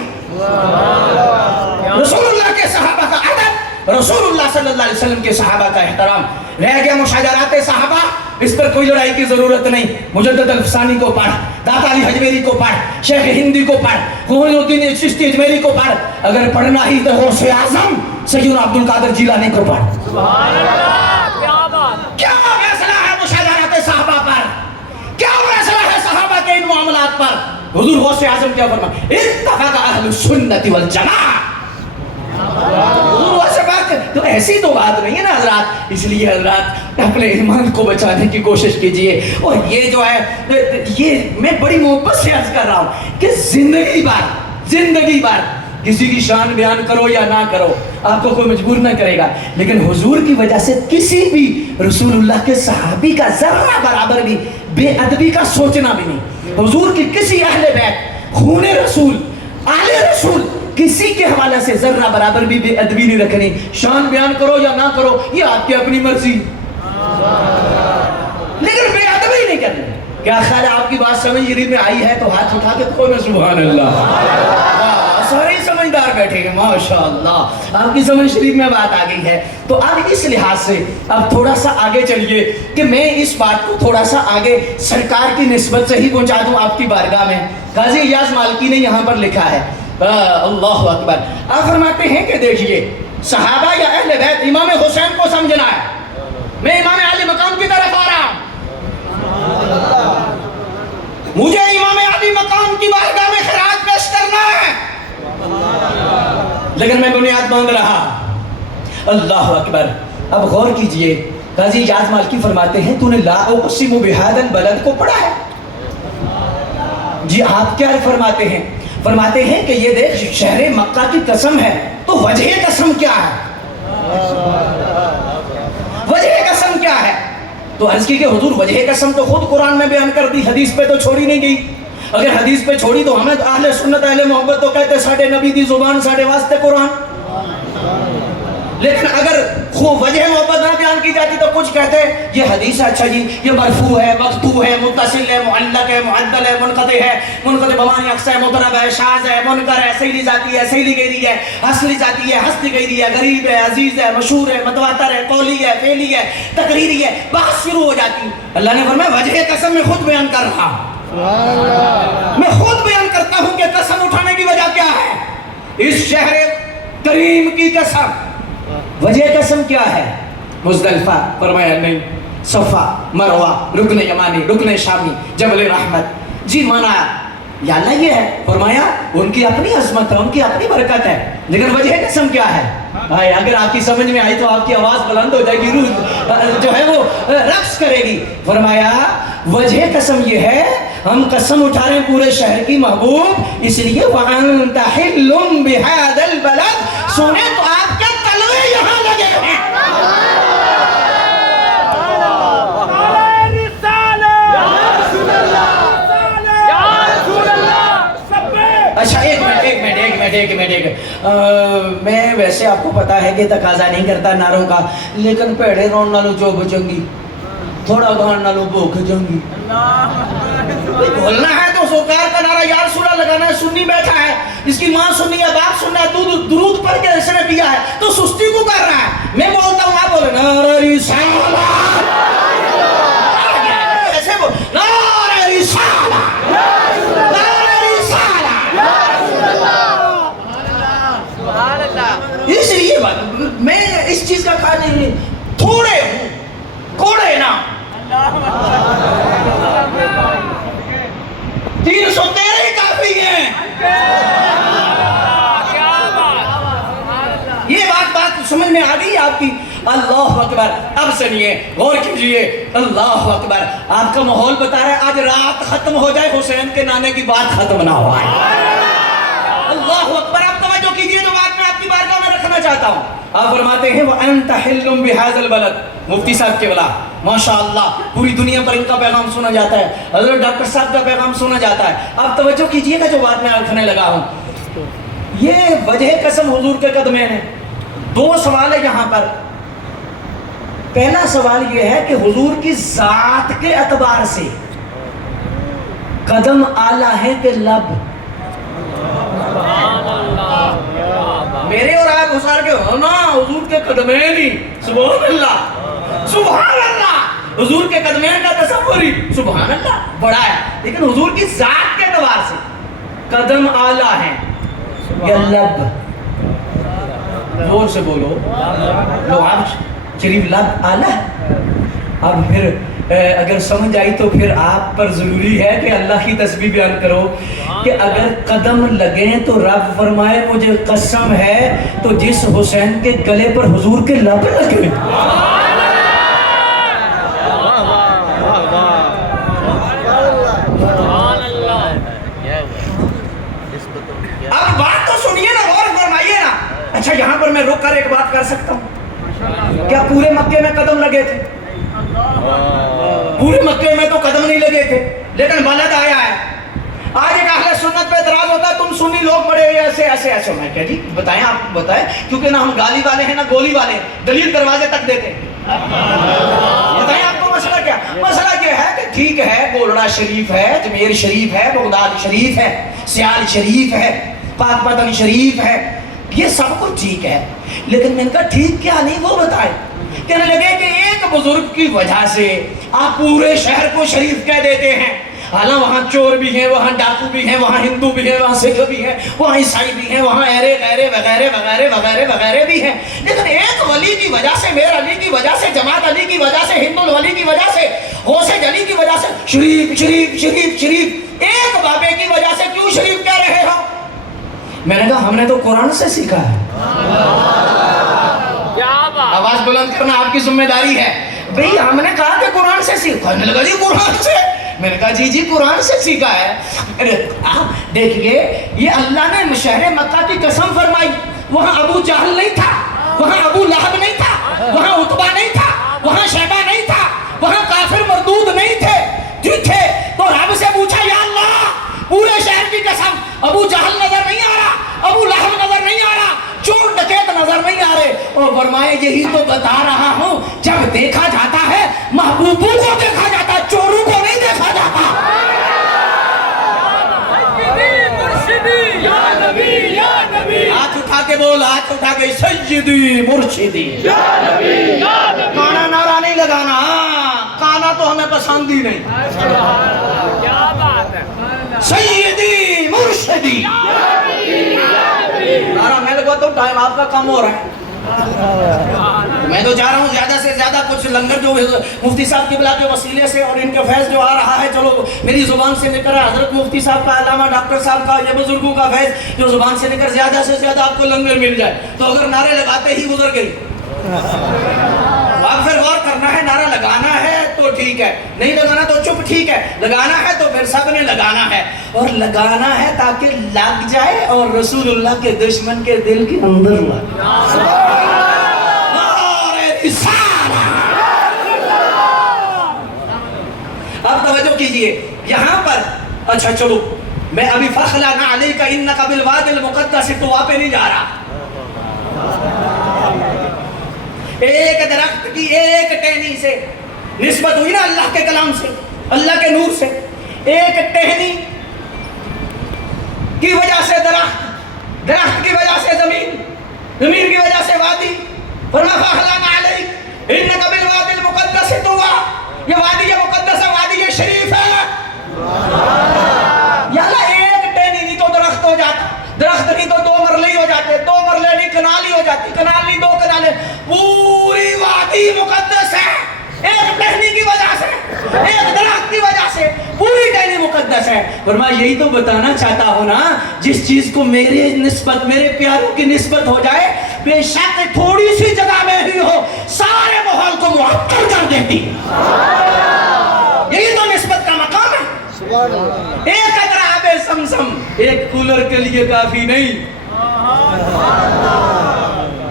رسول اللہ کے صحابہ کا ادب، رسول اللہ صلی اللہ علیہ وسلم کے صحابہ کا احترام، رہ گیا مشاجرات صحابہ، اس پر کوئی لڑائی کی ضرورت نہیں۔ مجدد الفسانی کو پڑھ، داتا علی حجویری کو پڑھ، شیخ ہندی کو پڑھ، معین الدین چشتی اجمیری کو پڑھ، اگر پڑھنا ہی تو غوث اعظم سیدنا عبد القادر جیلانی کو پڑھ۔ کیا فیصلہ ہے مشاجرات صحابہ پر، کیا فیصلہ ہے صحابہ کے ان معاملات پر؟ حضور غوث اعظم کیا فرمایا؟ اتفق اہل السنت والجماعہ۔ حضور غوث بات تو ایسی تو بات نہیں ہے نا حضرات، اس لیے حضرات اپنے ایمان کو بچانے کی کوشش کیجئے۔ اور یہ جو ہے یہ میں بڑی محبت سے عرض کر رہا ہوں کہ زندگی بھر کسی کی شان بیان کرو یا نہ کرو، آپ کو کوئی مجبور نہ کرے گا، لیکن حضور کی وجہ سے کسی بھی رسول اللہ کے صحابی کا ذرہ برابر بھی بے ادبی کا سوچنا بھی نہیں۔ حضور کی کسی اہل بیت، خون رسول، آل رسول، کسی کے حوالے سے ذرہ برابر بھی بے ادبی نہیں رکھنی۔ شان بیان کرو یا نہ کرو یہ آپ کی اپنی مرضی، لیکن بے ادبی نہیں کرنی۔ کیا خیال ہے آپ کی بات سمجھ میں آئی ہے تو ہاتھ اٹھا کے کہو نا سبحان اللہ، سارے سمجھ سمجھدار بیٹھے ہیں ماشاءاللہ، آپ کی سمجھ شریف میں بات آ گئی ہے۔ تو اب اس لحاظ سے اب تھوڑا سا آگے چلیے کہ میں اس بات کو تھوڑا سا آگے سرکار کی نسبت سے ہی پہنچا دوں آپ کی بارگاہ میں۔ قاضی ایاز مالکی نے یہاں پر لکھا ہے، اللہ اکبر، آپ فرماتے ہیں کہ دیکھیے صحابہ یا اہل بیت امام حسین کو سمجھنا ہے، میں امام علی مقام کی طرف آ رہا ہوں، مجھے امام علی مقام کی بارگاہ میں خراج پیش کرنا ہے، لیکن میں بنیاد باندھ رہا۔ اللہ اکبر، اب غور کیجئے، قاضی ایاز مالکی فرماتے ہیں تو نے لا اقسم بہذا البلد کو پڑھا ہے؟ جی آپ کیا فرماتے ہیں؟ فرماتے ہیں کہ یہ دیکھ شہر مکہ کی قسم ہے، تو وجہ قسم کیا ہے؟ وجہ قسم کیا ہے؟ تو عرض کی کہ حضور وجہ قسم تو خود قرآن میں بیان کر دی، حدیث پہ تو چھوڑی نہیں گئی۔ اگر حدیث پہ چھوڑی تو ہمیں اہل سنت اہل محبت تو کہتے ساڑھے نبی دی زبان ساڑھے واسطے قرآن، لیکن اگر خوب وجہ محبت نہ بیان کی جاتی تو کچھ کہتے یہ حدیث ہے، اچھا جی یہ مرفوع ہے، مقطوع ہے، متصل ہے، معلق ہے، معدل ہے، منقطع ہے، منقطع بمعنی اقصا ہے، مضطرب ہے، شاذ ہے، منکر ہے، صحیح ذاتی ہے، صحیح غیری ہے، حسن ذاتی ہے، حسن غیری ہے، غریب ہے، عزیز ہے، مشہور ہے، متواتر ہے، قولی ہے، فعلی ہے، تقریری ہے، بحث شروع ہو جاتی۔ اللہ نے فرمایا وجہ قسم میں خود بیان کر رہا ہوں، میں خود بیان کرتا ہوں کہ قسم اٹھانے کی وجہ کیا ہے، اس شہر کریم کی قسم۔ وجہ قسم کیا ہے؟ مزدلفہ، فرمایا نہیں، صفا، مروہ، رکن یمانی، رکن شامی، جبل رحمت۔ جی مانا یا اللہ یہ ہے، فرمایا ان کی اپنی عظمت ہے، ان کی اپنی برکت ہے، لیکن وجہ قسم کیا ہے؟ بھائی اگر آپ کی سمجھ میں آئی تو آپ کی آواز بلند ہو جائے گی، روح جو ہے وہ رقص کرے گی۔ فرمایا وجہ قسم یہ ہے، ہم قسم اٹھا رہے ہیں پورے شہر کی محبوب، اس لیے وَأَنْتَ حِلٌّ بِهَذَا الْبَلَدِ، سونے تو آپ کے تلوے یہاں لگے ہیں۔ اچھا ایک منٹ، میں ویسے آپ کو پتا ہے کہ تقاضا نہیں کرتا نعروں کا، لیکن پیڑے رون نالو جو بچنگی، تھوڑا گان نالو بھوک جنگی۔ بولنا ہے تو سرکار کا نعرہ یا رسول اللہ لگانا ہے، سنی بیٹھا ہے، اس کی ماں سنی ہے، باپ سننا ہے، درود پڑھ کے اس نے پیا ہے تو سستی کو کر رہا ہے۔ میں بولتا ہوں آپ بولے نعرہ رسالت، ایسے بول نعرہ رسالت، نعرہ رسالت۔ اس لیے میں اس چیز کا کھا نہیں، تھوڑے ہوں کوڑے نا، 313 ہی کافی ہیں۔ یہ بات سمجھ میں آ گئی آپ کی؟ اللہ اکبر، اب سنیے غور کیجئے، اللہ اکبر، آپ کا ماحول بتا رہا ہے آج رات ختم ہو جائے حسین کے نانے کی بات ختم نہ ہو۔ اللہ اکبر، آپ توجہ کیجئے جو بات میں آپ کی بارگاہ میں رکھنا چاہتا ہوں۔ آپ فرماتے ہیں وَأَنْتَ حِلٌّ بِهَذَا الْبَلَدِ، مفتی صاحب کے بلا ماشاءاللہ پوری دنیا پر ان کا پیغام سنا جاتا ہے، حضرت ڈاکٹر صاحب کا پیغام سنا جاتا ہے۔ اب توجہ کیجئے گا جو بات میں رکھنے لگا ہوں، یہ وجہ قسم حضور کے قدمین ہے۔ دو سوال ہے یہاں پر، پہلا سوال یہ ہے کہ حضور کی ذات کے اعتبار سے قدم اعلیٰ ہے کہ لب؟ میرے اور آپ گھسار کے ہونا حضور کے قدمین ہی، سبحان اللہ سبحان اللہ، حضور کے قدمین کا تصور ہی سبحان اللہ بڑا ہے، لیکن حضور کی ذات کے اعتبار سے قدم اعلیٰ ہیں یا لب؟ زور سے بولو، لعاب شریف لب اعلیٰ ہے؟ اب پھر اگر سمجھ آئی تو پھر آپ پر ضروری ہے کہ اللہ کی تسبیح بیان کرو کہ اگر قدم لگیں تو رب فرمائے مجھے قسم ہے تو جس حسین کے گلے پر حضور کے لب لگے۔ اب بات تو سنیے نا، غور فرمائیے نا۔ اچھا یہاں پر میں رک کر ایک بات کر سکتا ہوں، کیا پورے مکے میں قدم لگے تھے؟ پورے مکے میں تو قدم نہیں لگے تھے، لیکن بلد آیا ہے۔ آج ایک اہل سنت پہ اعتراض ہوتا ہے تم سنی لوگ بڑے ایسے ایسے ایسے، میں کہا جی بتائیں، آپ بتائیں، کیونکہ نہ ہم گالی والے ہیں نہ گولی والے ہیں، دلیل دروازے تک دیتے ہیں۔ بتائیں آپ کو مسئلہ کیا؟ مسئلہ یہ ہے کہ ٹھیک ہے گولڑا شریف ہے، جمیر شریف ہے، بغداد شریف ہے، سیال شریف ہے، پاک بدن شریف ہے، یہ سب کچھ ٹھیک ہے، لیکن میں نے کہا ٹھیک کیا نہیں وہ بتائے۔ کہنے لگے کہ ایک بزرگ کی وجہ سے آپ پورے شہر کو شریف کہہ دیتے ہیں، حالانکہ وہاں چور بھی ہیں، وہاں ڈاکو بھی ہیں، وہاں ہندو بھی ہیں، وہاں سکھ بھی ہیں، وہاں عیسائی بھی ہیں، وہاں ایرے غیرے وغیرہ وغیرہ وغیرہ وغیرہ بھی ہیں، لیکن ایک ولی کی وجہ سے، میر علی کی وجہ سے، جماعت علی کی وجہ سے، ہند الولی کی وجہ سے، غوث علی کی وجہ سے شریف شریف شریف شریف، ایک بابے کی وجہ سے کیوں شریف کہہ رہے ہو؟ میں نے کہا ہم نے تو قرآن سے سیکھا ہے۔ آواز بلند کرنا آپ کی ذمہ داری ہے۔ بھئی ہم نے کہا کہ قرآن سے سیکھا، کہنے لگا جی قرآن سے۔ میں نے کہا جی قرآن سے سیکھا ہے۔ دیکھئے یہ اللہ نے شہر مکہ کی قسم فرمائی، وہاں ابو جہل نہیں تھا، وہاں ابو لہب نہیں تھا، وہاں عتبہ نہیں تھا، وہاں شیبہ نہیں تھا، وہاں کافر مردود نہیں تھے، ٹھیک ہے؟ تو رب سے پوچھا یا اللہ پورے شہر کی قسم، ابو جہل نظر نہیں آ رہا، ابو لہب نظر نہیں آ رہا، چور ڈکیت نظر نہیں آ رہے، اور فرمائے یہی تو بتا رہا ہوں، جب دیکھا جاتا ہے محبوبوں کو دیکھا جاتا ہے، چوروں کو نہیں دیکھا جاتا۔ ہاتھ اٹھا کے بول، ہاتھ اٹھا کے سیدی مرشدی، کانا نعرہ نہیں لگانا، کانا تو ہمیں پسند ہی نہیں، سیدی مرشدی نعرہ میں لگا تو ٹائم آپ کا کم ہو رہا ہے۔ میں تو چاہ رہا ہوں زیادہ سے زیادہ کچھ لنگر جو مفتی صاحب کی بلا کے وسیلے سے اور ان کے فیض جو آ رہا ہے، چلو میری زبان سے نکل رہا ہے، حضرت مفتی صاحب کا، علامہ ڈاکٹر صاحب کا، یہ بزرگوں کا فیض جو زبان سے نکل زیادہ سے زیادہ آپ کو لنگر مل جائے، تو اگر نعرے لگاتے ہی گزر گئی، آپ پھر غور کرنا ہے، نعرہ لگانا ہے تو ٹھیک ہے، نہیں لگانا تو چپ ٹھیک ہے، لگانا ہے تو پھر سب نے لگانا ہے، اور لگانا ہے تاکہ لگ جائے اور رسول اللہ کے دشمن کے دل کے اندر لگ جائے۔ اب توجہ کیجئے یہاں پر، اچھا چلو میں ابھی فَخْلَعْنَا عَلَيْكَ إِنَّكَ بِالْوَادِ الْمُقَدَّسِ تو وہاں پہ نہیں جا رہا۔ ایک درخت کی ایک ٹہنی سے نسبت ہوئی نا اللہ کے کلام سے، اللہ کے نور سے، ایک ٹہنی کی وجہ سے درخت، درخت کی وجہ سے زمین، زمین کی وجہ سے وادی، فرما فَخْلَعْنَا عَلَيْكَ إِنَّكَ بِالْوَادِ الْمُقَدَّسِ طُوَىٰ، یہ وادی مقدس ہے، وادی شریف ہے۔ یا اللہ ایک ٹہنی نہیں تو درخت ہو جاتا، درخت نہیں تو دو مرلے ہو جاتے، دو مرلے نہیں کنال ہی ہو جاتی، کنال نہیں دو کنالیں، پوری وادی مقدس ہے، ایک ٹہنی کی وجہ سے، ایک درخت کی وجہ سے پوری ٹہنی مقدس ہے۔ فرمایا یہی تو بتانا چاہتا ہوں نا، جس چیز کو میرے نسبت، میرے پیاروں کی نسبت ہو جائے، بے شک تھوڑی سی جگہ میں ہی ہو سارے ماحول کو معطل کر دیتی، یہی تو نسبت کا مقام ہے۔ ایک قطرہ آب زمزم ایک کولر کے لیے کافی نہیں،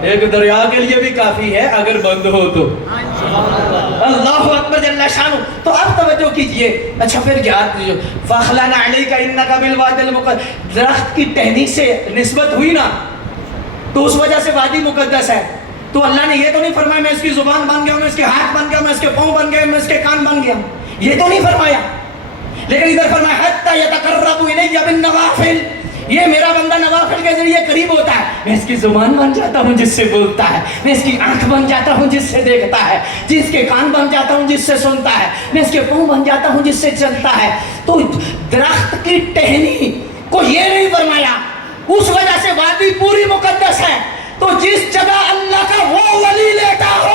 ایک دریا کے لیے بھی کافی ہے اگر بند ہو تو۔ اللہ اکبر جل شانہ۔ تو اب توجہ کیجئے، اچھا پھر یاد دیجئے فَخْلَعْنَا عَلَيْكَ إِنَّكَ بِالْوَادِ الْمُقَدَّسِ، درخت کی ٹہنی سے نسبت ہوئی نا تو اس وجہ سے وادی مقدس ہے، تو اللہ نے یہ تو نہیں فرمایا میں اس کی زبان بن گیا، میں اس کے ہاتھ بن گیا، میں اس کے پاؤں بن گیا، میں اس کے کان بن گیا، یہ تو نہیں فرمایا، لیکن ادھر فرمایا حَتَّى يَتَقَرَّبُ إِلَيَّ بِالنَّوَافِلِ، یہ میرا بندہ نوافل کے ذریعے قریب ہوتا ہے، میں اس کی زبان بن جاتا ہوں جس سے بولتا ہے، میں اس کی آنکھ بن جاتا ہوں جس سے دیکھتا ہے، جس کے کان بن جاتا ہوں جس سے سنتا ہے، میں اس کے پاؤں بن جاتا ہوں جس سے چلتا ہے۔ تو درخت کی ٹہنی کو یہ نہیں فرمایا، اس وجہ سے وادی پوری مقدس ہے، تو جس جگہ اللہ کا وہ ولی لیٹا ہو،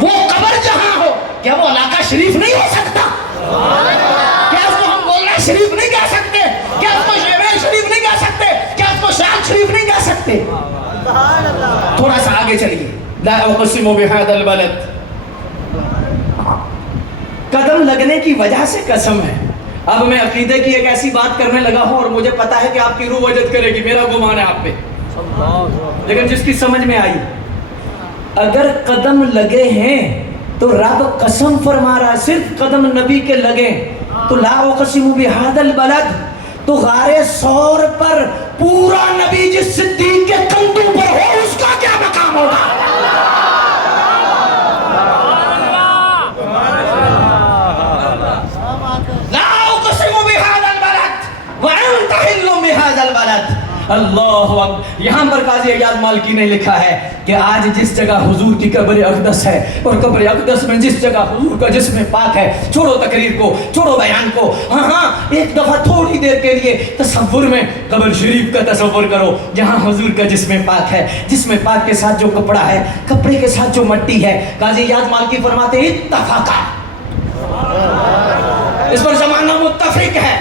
وہ قبر جہاں ہو، کیا وہ علاقہ شریف نہیں ہو سکتا؟ کیا اس کو ہم بولنا شریف نہیں کہہ سکتے؟ کیا اس کو شیبہ شریف نہیں کہہ سکتے؟ کیا اس کو شان شریف نہیں کہہ سکتے؟ تھوڑا سا آگے چلیے، لا اقسم بہذا البلد، قدم لگنے کی وجہ سے قسم ہے۔ اب میں عقیدے کی ایک ایسی بات کرنے لگا ہوں اور مجھے پتا ہے کہ آپ کی روح وجد کرے گی، میرا گمان ہے آپ پہ، لیکن جس کی سمجھ میں آئی، اگر قدم لگے ہیں تو رب قسم فرما رہا، صرف قدم نبی کے لگے تو لا اقسم بہذا البلد، تو غار ثور پر پورا نبی جس صدیق کے کندھوں پر ہو اس کا کیا مقام ہوگا؟ لا اقسم بہذا البلد وانت حل بہذا اللہ اکبر. یہاں پر قاضی ایاز مالکی نے لکھا ہے کہ آج جس جگہ حضور کی قبر اقدس ہے اور قبر اقدس میں جس جگہ حضور کا جسم پاک ہے، چھوڑو تقریر کو، چھوڑو بیان کو، ہاں ایک دفعہ تھوڑی دیر کے لیے تصور میں قبر شریف کا تصور کرو جہاں حضور کا جسم پاک ہے. جسم پاک کے ساتھ جو کپڑا ہے، کپڑے کے ساتھ جو مٹی ہے. قاضی ایاز مالکی فرماتے ہیں اتفاقا، اس پر زمانہ متفق ہے.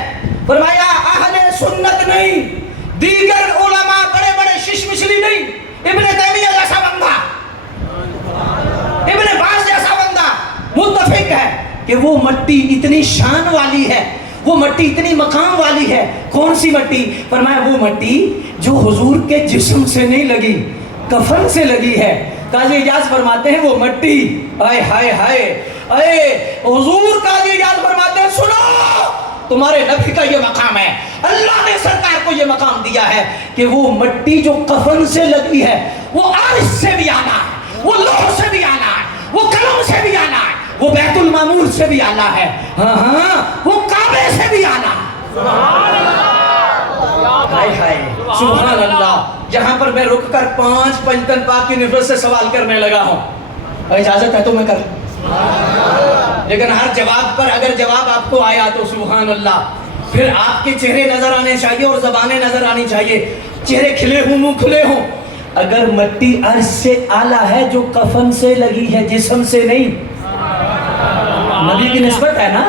فرمایا اہل سنت نہیں، دیگر علماء بڑے بڑے ششمشری نہیں، ابن تیمیہ جیسا بندہ، ابن باز جیسا بندہ متفق ہے کہ وہ مٹی اتنی شان والی ہے، وہ مٹی اتنی مقام والی ہے. کون سی مٹی؟ فرمایا وہ مٹی جو حضور کے جسم سے نہیں لگی، کفن سے لگی ہے. قاضی ایاز فرماتے ہیں وہ مٹی، ہائے ہائے ہائے اے حضور، قاضی ایاز فرماتے ہیں سنو، تمہارے نبی کا یہ مقام ہے، اللہ نے سرکار کو یہ مقام دیا ہے کہ وہ مٹی جو کفن سے لگی ہے وہ عرش سے بھی آنا ہے، وہ لوح سے بھی آنا ہے، وہ قلم سے بھی آنا ہے، وہ بیت المعمور سے بھی آنا ہے، ہاں وہ کعبے سے بھی آنا ہے. سبحان اللہ، ہائے ہائے سبحان اللہ. یہاں پر میں رک کر 5 پنجتن پاک کی نسبت سے سوال کرنے لگا ہوں. اجازت ہے تو میں کر لوں، لیکن ہر جواب پر اگر جواب آپ کو آیا تو سبحان اللہ. پھر آپ کے چہرے نظر آنے چاہیے اور زبانیں نظر آنی چاہیے، چہرے کھلے ہوں، منہ کھلے ہوں. اگر مٹی عرش سے اعلیٰ ہے جو کفن سے لگی ہے، جسم سے نہیں، نبی کی نسبت ہے نا،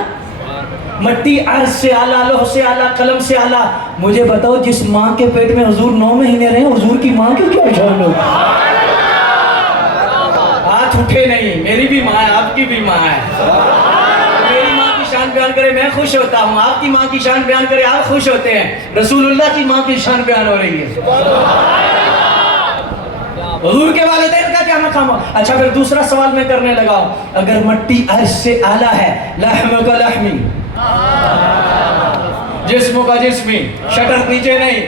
مٹی عرش سے اعلیٰ، لوح سے اعلیٰ، قلم سے اعلیٰ. مجھے بتاؤ جس ماں کے پیٹ میں حضور 9 مہینے رہے، حضور کی ماں کی کیا شان ہو؟ ہاتھ اٹھے نہیں، میری بھی ماں ہے، آپ کی بھی ماں ہے. میری ماں کی شان بیان کرے میں خوش ہوتا ہوں، آپ کی ماں کی شان بیان کرے آپ خوش ہوتے ہیں. رسول اللہ کی ماں کی شان بیان ہو رہی ہے. حضور کے والدین کا کیا مقام ہو؟ اچھا پھر دوسرا سوال میں کرنے لگا ہوں. اگر مٹی عرش سے اعلیٰ ہے، لحم کا لحمی، جسم کا جسمی، شٹر نیچے نہیں،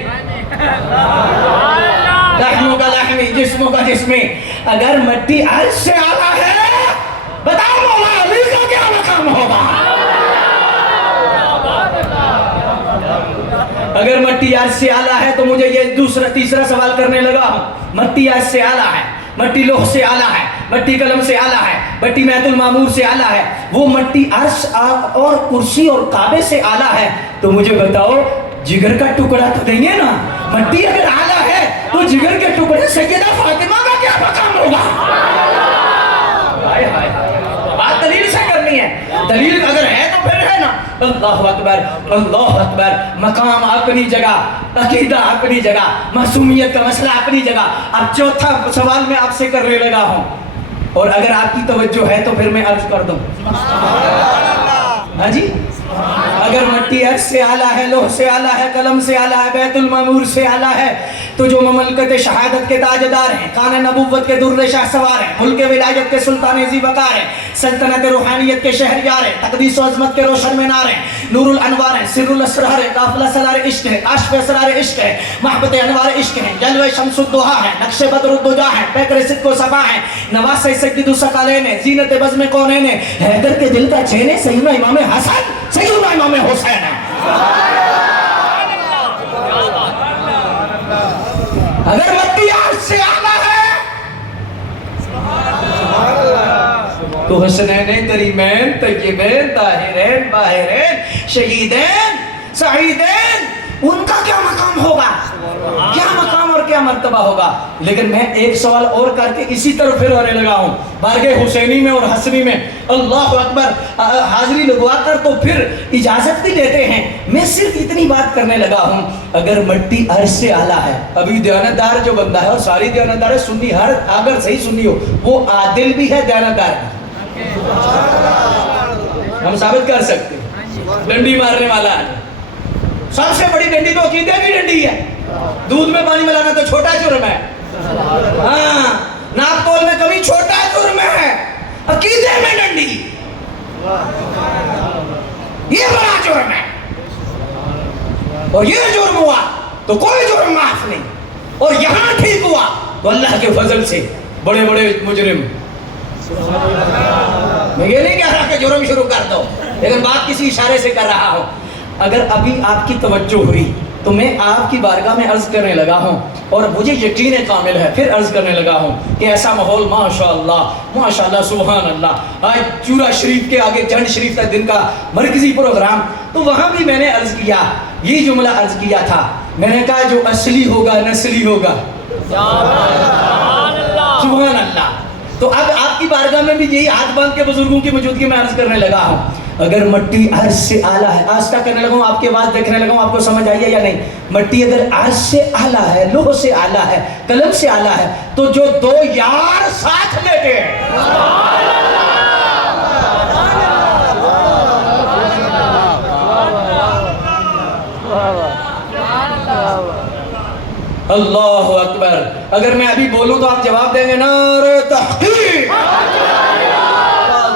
لحم کا لحمی، جسم کا جسمی. اگر مٹی عرش سے اعلیٰ ہے، بتاؤ مولا علی کا کیا مقام ہوگا؟ اگر مٹی عرش سے اعلیٰ ہے تو مجھے یہ تیسرا سوال کرنے لگا ہوں. مٹی عرش سے اعلیٰ ہے، مٹی لوح سے اعلیٰ ہے، مٹی قلم سے اعلیٰ ہے، مٹی بیت المعمور سے اعلیٰ ہے، وہ مٹی عرش اور کرسی اور کعبے سے اعلیٰ ہے، تو مجھے بتاؤ جگر کا ٹکڑا تو نہیں ہے نا؟ مٹی اگر اعلیٰ ہے تو جگر کے ٹکڑے سیدہ فاطمہ کا کیا مقام ہوگا؟ بات دلیل سے کرنی ہے، دلیل اگر ہے تو پھر ہے نا. اللہ اکبر، اللہ اکبر. مقام اپنی جگہ، عقیدہ اپنی جگہ، معصومیت کا مسئلہ اپنی جگہ. اب چوتھا سوال میں آپ سے کرنے لگا ہوں، اور اگر آپ کی توجہ ہے تو پھر میں عرض کر دوں. ہاں جی، اگر مٹی عرش سے اعلیٰ ہے، لوح سے اعلیٰ ہے، قلم سے اعلیٰ ہے، بیت المعمور سے اعلیٰ ہے، تو جو مملکت شہادت کے تاجدار ہیں، کان نبوت کے در شاہ سوار ہیں، ملک ولایت کے سلطان ذی وقار ہیں، سلطنت روحانیت کے شہریار ہیں، تقدیس و عظمت کے روشن مینار ہیں، نور الانوار ہیں، سر الاسرار ہیں، قافلہ سرار عشق ہے، کاشف اسرار عشق ہے، محبت انوار عشق ہیں، جلوہ شمس الضحیٰ ہیں، نقش بدر الدجا ہیں، پیکر صدق و صفا ہیں، نواسہ سید الثقلین ہیں، زینت بزم کونین ہیں، حیدر کے دل کا چین ہے، سیدنا امام حسن، سیدنا امام حسین ہے. اگر مٹی عرش سے اعلیٰ ہے تو حسنین کریمین طیبین طاہرین باہرین شہیدین سعیدین ان کا کیا مقام ہوگا، کیا مقام اور کیا مرتبہ ہوگا. لیکن میں ایک سوال اور کر کے اسی طرف پھر ہونے لگا ہوں. بارگاہ حسینی میں اور حسنی میں اللہ اکبر حاضری لگوا کر تو پھر اجازت بھی دیتے ہیں. میں صرف اتنی بات کرنے لگا ہوں، اگر مٹی عرش سے اعلیٰ ہے، ابھی دیانتدار جو بندہ ہے، اور ساری دیانتدار سنی، ہر اگر صحیح سنی ہو وہ عادل بھی ہے، دیانتدار بھی، ہم ثابت کر سکتے ہیں. ڈنڈی مارنے والا ہے، سب سے بڑی ڈنڈی تو عقیدے کی ڈنڈی ہے. دودھ میں پانی ملانا تو چھوٹا جرم ہے، ہاں ناپ تول میں کمی چھوٹا جرم ہے، عقیدے میں ڈنڈی یہ بڑا جرم ہے. اور یہ جرم ہوا تو کوئی جرم معاف نہیں، اور یہاں ٹھیک ہوا تو اللہ کے فضل سے بڑے بڑے مجرم. میں یہ نہیں کہہ رہا کہ جرم شروع کر دو، لیکن بات کسی اشارے سے کر رہا ہوں. اگر ابھی آپ کی توجہ ہوئی تو میں آپ کی بارگاہ میں عرض کرنے لگا ہوں اور مجھے یقین کامل ہے، پھر عرض کرنے لگا ہوں کہ ایسا ماحول ماشاءاللہ سبحان اللہ، آج چورا شریف کے آگے جھنڈ شریف تک دن کا مرکزی پروگرام، تو وہاں بھی میں نے عرض کیا، یہ جملہ عرض کیا تھا، میں نے کہا جو اصلی ہوگا نسلی ہوگا، سبحان اللہ۔ تو اب آپ کی بارگاہ میں بھی یہی ہاتھ باندھ کے بزرگوں کی موجودگی میں عرض کرنے لگا ہوں، اگر مٹی عرش سے اعلیٰ ہے، آستہ کرنے لگا ہوں، آپ کے آواز دیکھنے لگا ہوں، آپ کو سمجھ آئی ہے یا نہیں؟ مٹی اگر عرش سے اعلیٰ ہے، لوح سے اعلیٰ ہے، قلم سے اعلیٰ ہے، تو جو دو یار ساتھ بیٹھے ہیں، اللہ اکبر۔ اگر میں ابھی بولوں تو آپ جواب دیں گے نعرہ تحقیق،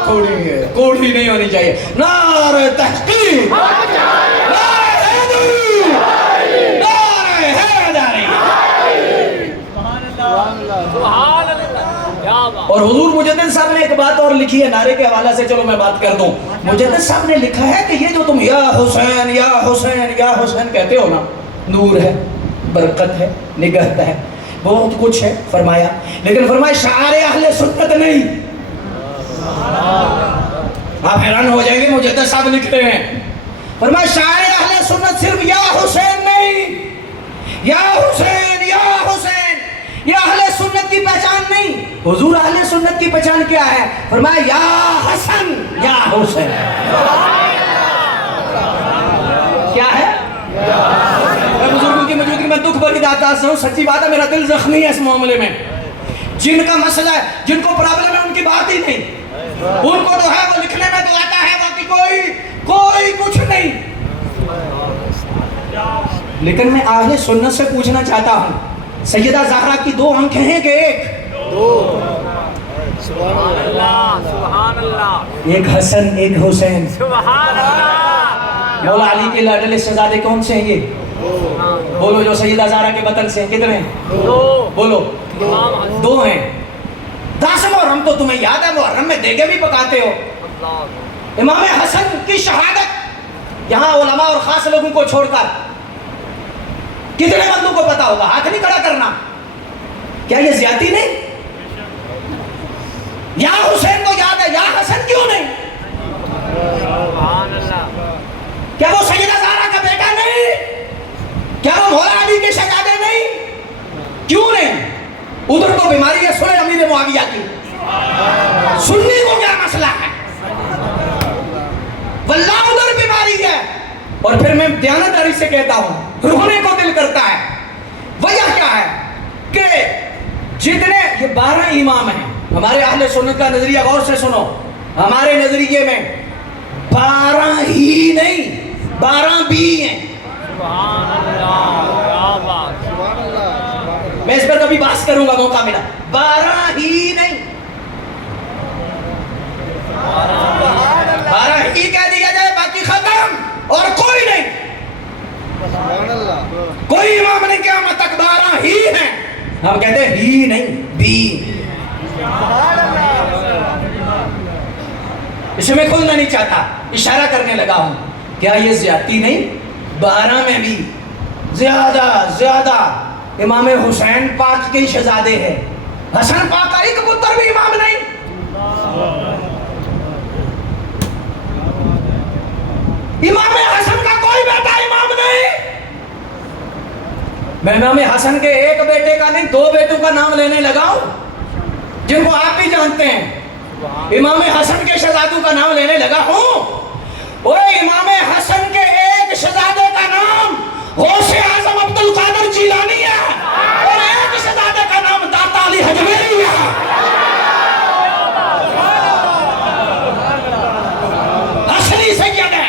تھوڑی ہے، کوڑی نہیں ہونی چاہیے، نعرہ تحقیق، نعرہ حیدری، نعرہ حیدری۔ اور حضور مجدد صاحب نے ایک بات اور لکھی ہے نعرے کے حوالے سے، چلو میں بات کر دوں۔ مجدد صاحب نے لکھا ہے کہ یہ جو تم یا حسین یا حسین یا حسین کہتے ہو نا، نور ہے، برکت ہے، نگہت ہے، بہت کچھ ہے فرمایا، لیکن فرمایا شعار اہل سنت نہیں۔ آپ حیران ہو جائیں گے، مجدد صاحب لکھ رہے ہیں، فرمایا شعار اہل سنت صرف یا حسین نہیں، یا حسین یا حسین، یہ اہل سنت کی پہچان نہیں۔ حضور اہل سنت کی پہچان کیا ہے؟ فرمایا یا حسن یا حسین، کیا ہے؟ میں بزرگوں کی موجودگی میں دکھ بھری بات ہوں، سچی بات ہے، میرا دل زخمی ہے اس معاملے میں۔ جن کا مسئلہ ہے، جن کو پرابلم ہے، ان کی بات ہی نہیں، ان کو تو ہے، وہ لکھنے میں تو آتا ہے، باقی کوئی کچھ نہیں۔ لیکن میں اہل سنت سے پوچھنا چاہتا ہوں، سیدہ زہرا کی دو آنکھیں ہیں کہ ایک؟ سبحان اللہ، سبحان اللہ، ایک حسن ایک حسین، سبحان اللہ۔ مولا علی کے لاڈلے شہزادے کون سے ہیں یہ؟ بولو جو سیدہ زہرا کے بطن سے ہیں، کتنے ہیں؟ بولو، دو ہیں۔ 10 محرم تو تمہیں یاد ہے، محرم میں دیگے بھی پکاتے ہو۔ امام حسن کی شہادت یہاں علماء اور خاص لوگوں کو چھوڑ کر کتنے بندوں کو پتا ہوگا؟ ہاتھ نہیں کھڑا کرنا۔ کیا یہ زیادتی نہیں؟ یا حسین کو یاد ہے، یا حسن کیوں نہیں؟ کیا وہ سیدہ زہرا کا بیٹا نہیں؟ کیا وہ مولا علی کے شہزادے نہیں؟ کیوں نہیں؟ ادھر تو بیماری ہے، سنیں امیر معاویہ کی، سنی کو کیا مسئلہ ہے؟ واللہ ادھر بیماری ہے۔ اور پھر میں دیانتداری سے کہتا ہوں، رونے کو دل کرتا ہے۔ وجہ کیا ہے کہ جتنے یہ 12 امام ہیں، ہمارے اہل سنت کا نظریہ غور سے سنو، ہمارے نظریے میں 12 ہی نہیں، 12 بھی ہیں۔ میں اس پر کبھی بحث کروں گا، موقع ملا، 12 ہی نہیں، 12 ہی کہہ دیا جائے، باقی ختم، اور کوئی نہیں، کوئی امام نہیں قیامت تک، 12 ہی ہیں۔ ہم کہتے ہیں ہی نہیں، بھی۔ اسے میں کھولنا نہیں چاہتا، اشارہ کرنے لگا ہوں، کیا یہ زیادتی نہیں؟ 12 میں بھی زیادہ امام حسین پاک کے شہزادے ہیں، حسن پاک کا ایک پتر بھی امام نہیں۔ امام حسن کا کوئی بیٹا امام نہیں۔ میں امام حسن کے ایک بیٹے کا نہیں، 2 بیٹوں کا نام لینے لگا ہوں، جن کو آپ بھی جانتے ہیں۔ امام حسن کے شہزادوں کا نام لینے لگا ہوں۔ وہ امام حسن کے ایک شہزادے کا نام غوث اعظم عبد القادر جیلانی ہے، اور ایک شہزادے کا نام داتا علی حجویری ہے۔ اصلی سید ہے،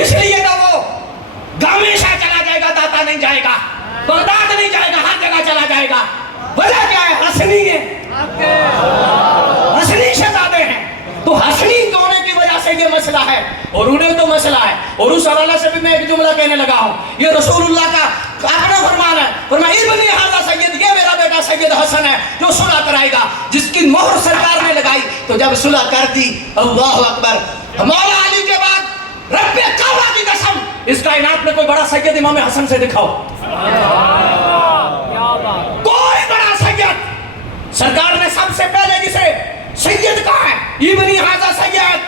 اس لیے تو وہ گامیشہ چلا جائے گا، داتا نہیں جائے گا، بغداد نہیں جائے گا، ہر جگہ چلا جائے گا۔ وجہ کیا ہے؟ حسنی ہے، حسنی شہزادے ہیں۔ تو حسنی ہونے کی وجہ سے یہ مسئلہ ہے، اور انہیں تو مسئلہ ہے۔ اور اس حوالے سے بھی میں ایک جملہ کہنے لگا ہوں، یہ رسول اللہ کا اپنا فرمان ہے، فرمایا ابن ھذا سید، یہ میرا بیٹا سید حسن ہے جو صلح کرائے گا، جس کی مہر سرکار نے لگائی۔ تو جب صلح کر دی، اللہ اکبر، مولا علی کے بعد رب کعبہ کی قسم، اس کائنات میں کوئی بڑا سید امام حسن سے دکھاؤ. کوئی بڑا سید. سرکار نے سب سے پہلے جسے سید کہا ہے ابن ھذا سید،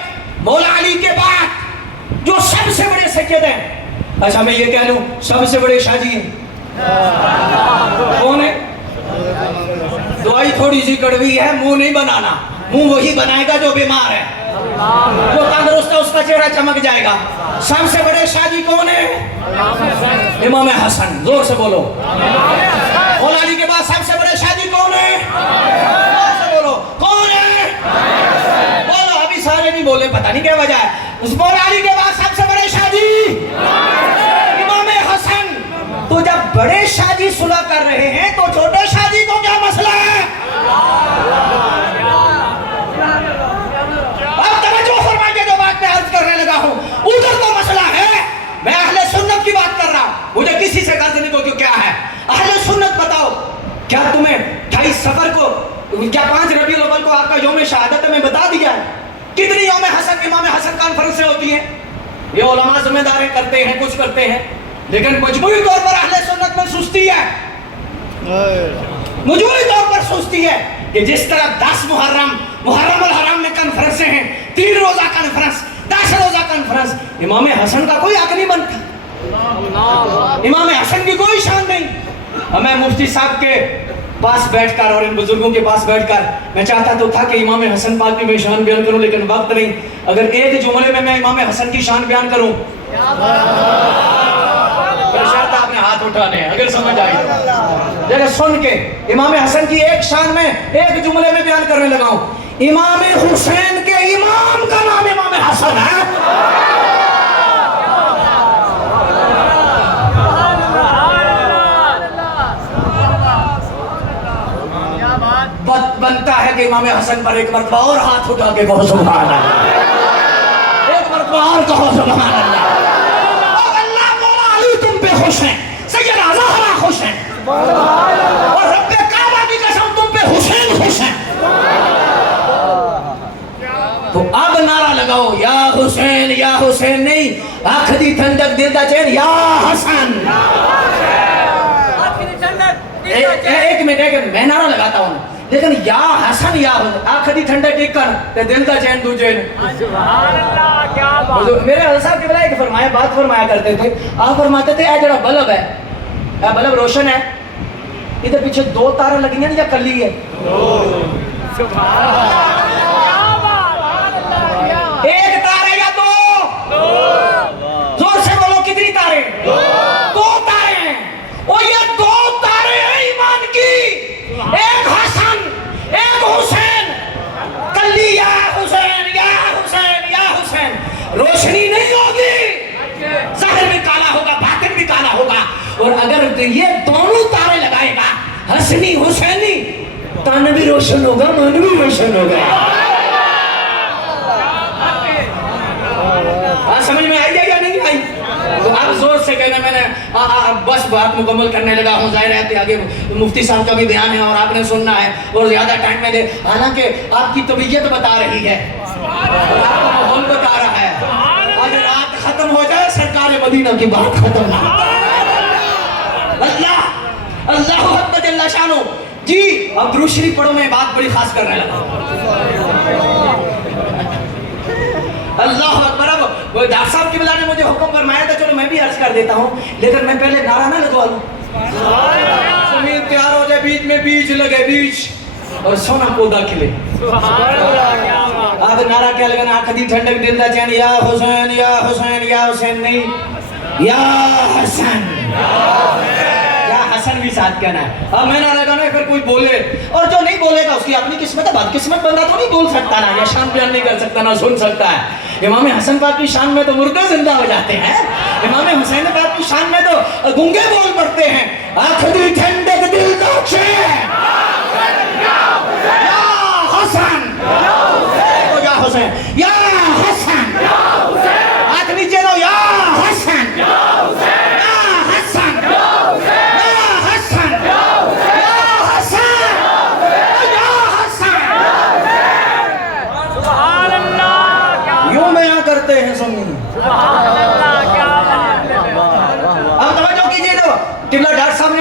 مولا علی کے بعد جو سب سے بڑے سید ہیں. اچھا میں یہ کہہ لوں سب سے بڑے شاہ جی ہیں کون ہے؟ دعائی تھوڑی سی کڑوی ہے، منہ نہیں بنانا. منہ وہی بنائے گا جو بیمار ہے. جو تندرست ہے اس کا چہرہ چمک جائے گا. سب سے بڑے شاہ جی کون ہے؟ امام حسن. زور سے بولو. مولا علی کے بعد سب سے بڑے شاہ جی کون ہے؟ زور سے بولو. کون ہے؟ بولو. ابھی سارے نہیں بولے، پتہ نہیں کیا وجہ ہے. اس مولا علی کے بعد سب سے بڑے شاہ جی امام حسن. تو جب بڑے شاہ جی صلح کر رہے ہیں تو چھوٹے شاہ جی کو کیا مسئلہ ہے؟ اب توجہ فرمائیے جو بات میں عرض کرنے لگا ہوں. ادھر تو مسئلہ ہے، میں اہل سنت کی بات کر رہا ہوں. مجھے کسی سے غرض نہیں کہ کیا ہے. اہل سنت بتاؤ کیا تمہیں 28 صفر کو کیا 5 ربیع الاول کو آپ کا یوم شہادت میں بتا دیا ہے؟ کتنی یوم حسن امام حسن کانفرنسیں ہوتی ہیں؟ یہ علماء ذمہ داریں کرتے ہیں، کچھ کرتے ہیں، لیکن مجموعی طور پر اہل سنت میں سستی ہے. مجموعی طور پر سستی ہے کہ جس طرح 10 محرم الحرام میں کانفرنسیں ہیں، 3 روزہ کانفرنس، 10 روزہ کانفرنس. امام حسن کا کوئی حق نہیں بنتا. امام حسن کی کوئی شان نہیں. میں مفتی صاحب کے پاس بیٹھ کر اور ان بزرگوں کے پاس بیٹھ کر میں چاہتا تو تھا کہ امام حسن پاک کی میں شان بیان کروں، لیکن وقت نہیں. اگر ایک جملے میں امام حسن کی شان بیان کروں، شاید آپ نے ہاتھ اٹھانے ہیں اگر سمجھ آئی تو. لیکن سن کے امام حسن کی ایک شان میں ایک جملے میں بیان کرنے لگا ہوں. امام حسین کے امام کا نام امام حسن ہے. بنتا ہے کہ امام حسن پر ایک مرتبہ اور ہاتھ اٹھا کے کہو سبحان اللہ. ایک مرتبہ اور کہو سبحان اللہ. اللہ مولا علی تم پہ خوش ہیں، سیدہ زہرا خوش ہیں، اور رب کعبہ کی قسم تم پہ حسین خوش ہیں. تو اب نعرہ لگاؤ یا حسین نہیں، آنکھ دی ٹھنڈک دل دا چین یا حسن. ایک منٹ میں نعرہ لگاتا ہوں، لیکن یا حسن یا حسن آنکھ دی ٹھنڈک ایک کر تے دل دا چین دوجے نے. سبحان اللہ کیا بات. میرے حضرت صاحب قبلہ ایک بات فرمایا کرتے تھے. آپ فرماتے تھے اے جڑا بلب ہے، اے بلب روشن ہے، ادھر پیچھے 2 تاریں لگی ہیں یا کلی ہے؟ سبحان اللہ. ایک تار ہے یا 2؟ زور سے بولو کتنی تاریں؟ 2 تاریں ہیں. اور یہ 2 تاریں ہیں ایمان کی. ایک حسن ایک حسین. کلی یا حسین یا حسین یا حسین. روشنی نہیں ہوگی، ظاہر بھی کالا ہوگا، باطن بھی کالا ہوگا. اور اگر یہ دونوں تارے لگائے گا حسنی حسینی، تن بھی روشن ہوگا، من بھی روشن ہوگا. سمجھ میں آئی یا نہیں آئی؟ تو اب زور سے کہنا میں نے بس بات مکمل کرنے لگا ہوں. ظاہر ہے آگے مفتی صاحب کا بھی بیان ہے اور آپ نے سننا ہے اور زیادہ ٹائم میں دے. حالانکہ آپ کی طبیعت بتا رہی ہے اور آپ کا ماحول بتا رہا ہے. آج رات ختم ہو جائے سرکار مدینہ کی بات ختم نہ. اللہ اکبر جل شانہ. جی اب درود شریف پڑھو، میں بات بڑی خاص کرنے لگا. اللہ اکبر. اب ڈاکٹر صاحب کی بلا نے مجھے حکم فرمایا تھا، چلو میں بھی عرض کر دیتا ہوں، لیکن میں پہلے نعرہ نہ لگوا لوں. زمین تیار ہو جائے، بیچ میں بیج لگے، بیج اور سونا پودا کھلے. اب نعرہ کیا لگانا؟ آنکھ دی ٹھنڈک دل دا چین یا حسین یا حسین یا حسین نہیں، یا حسن. یا حسن بھی ساتھ کہنا ہے. اب میں نعرہ لگانا ہے، پھر کوئی بولے اور جو نہیں بولے گا اس کی اپنی قسمت ہے. بد قسمت بندہ تو نہیں بول سکتا نا، یا شان بیان نہیں کر سکتا، نہ سن سکتا ہے. امام حسن پاک کی شان میں تو مردے زندہ ہو جاتے ہیں. امام حسین پاک کی شان میں تو گونگے بول پڑتے ہیں. آنکھ دی ٹھنڈک دل دا چین یا حسن یا حسین یا حسن. ہاتھ نیچے دو یا حسن یا حسن یا حسن یا حسن یا حسن. سبحان اللہ. یوں بیان کرتے ہیں سنی. سبحان اللہ کیا بات ہے.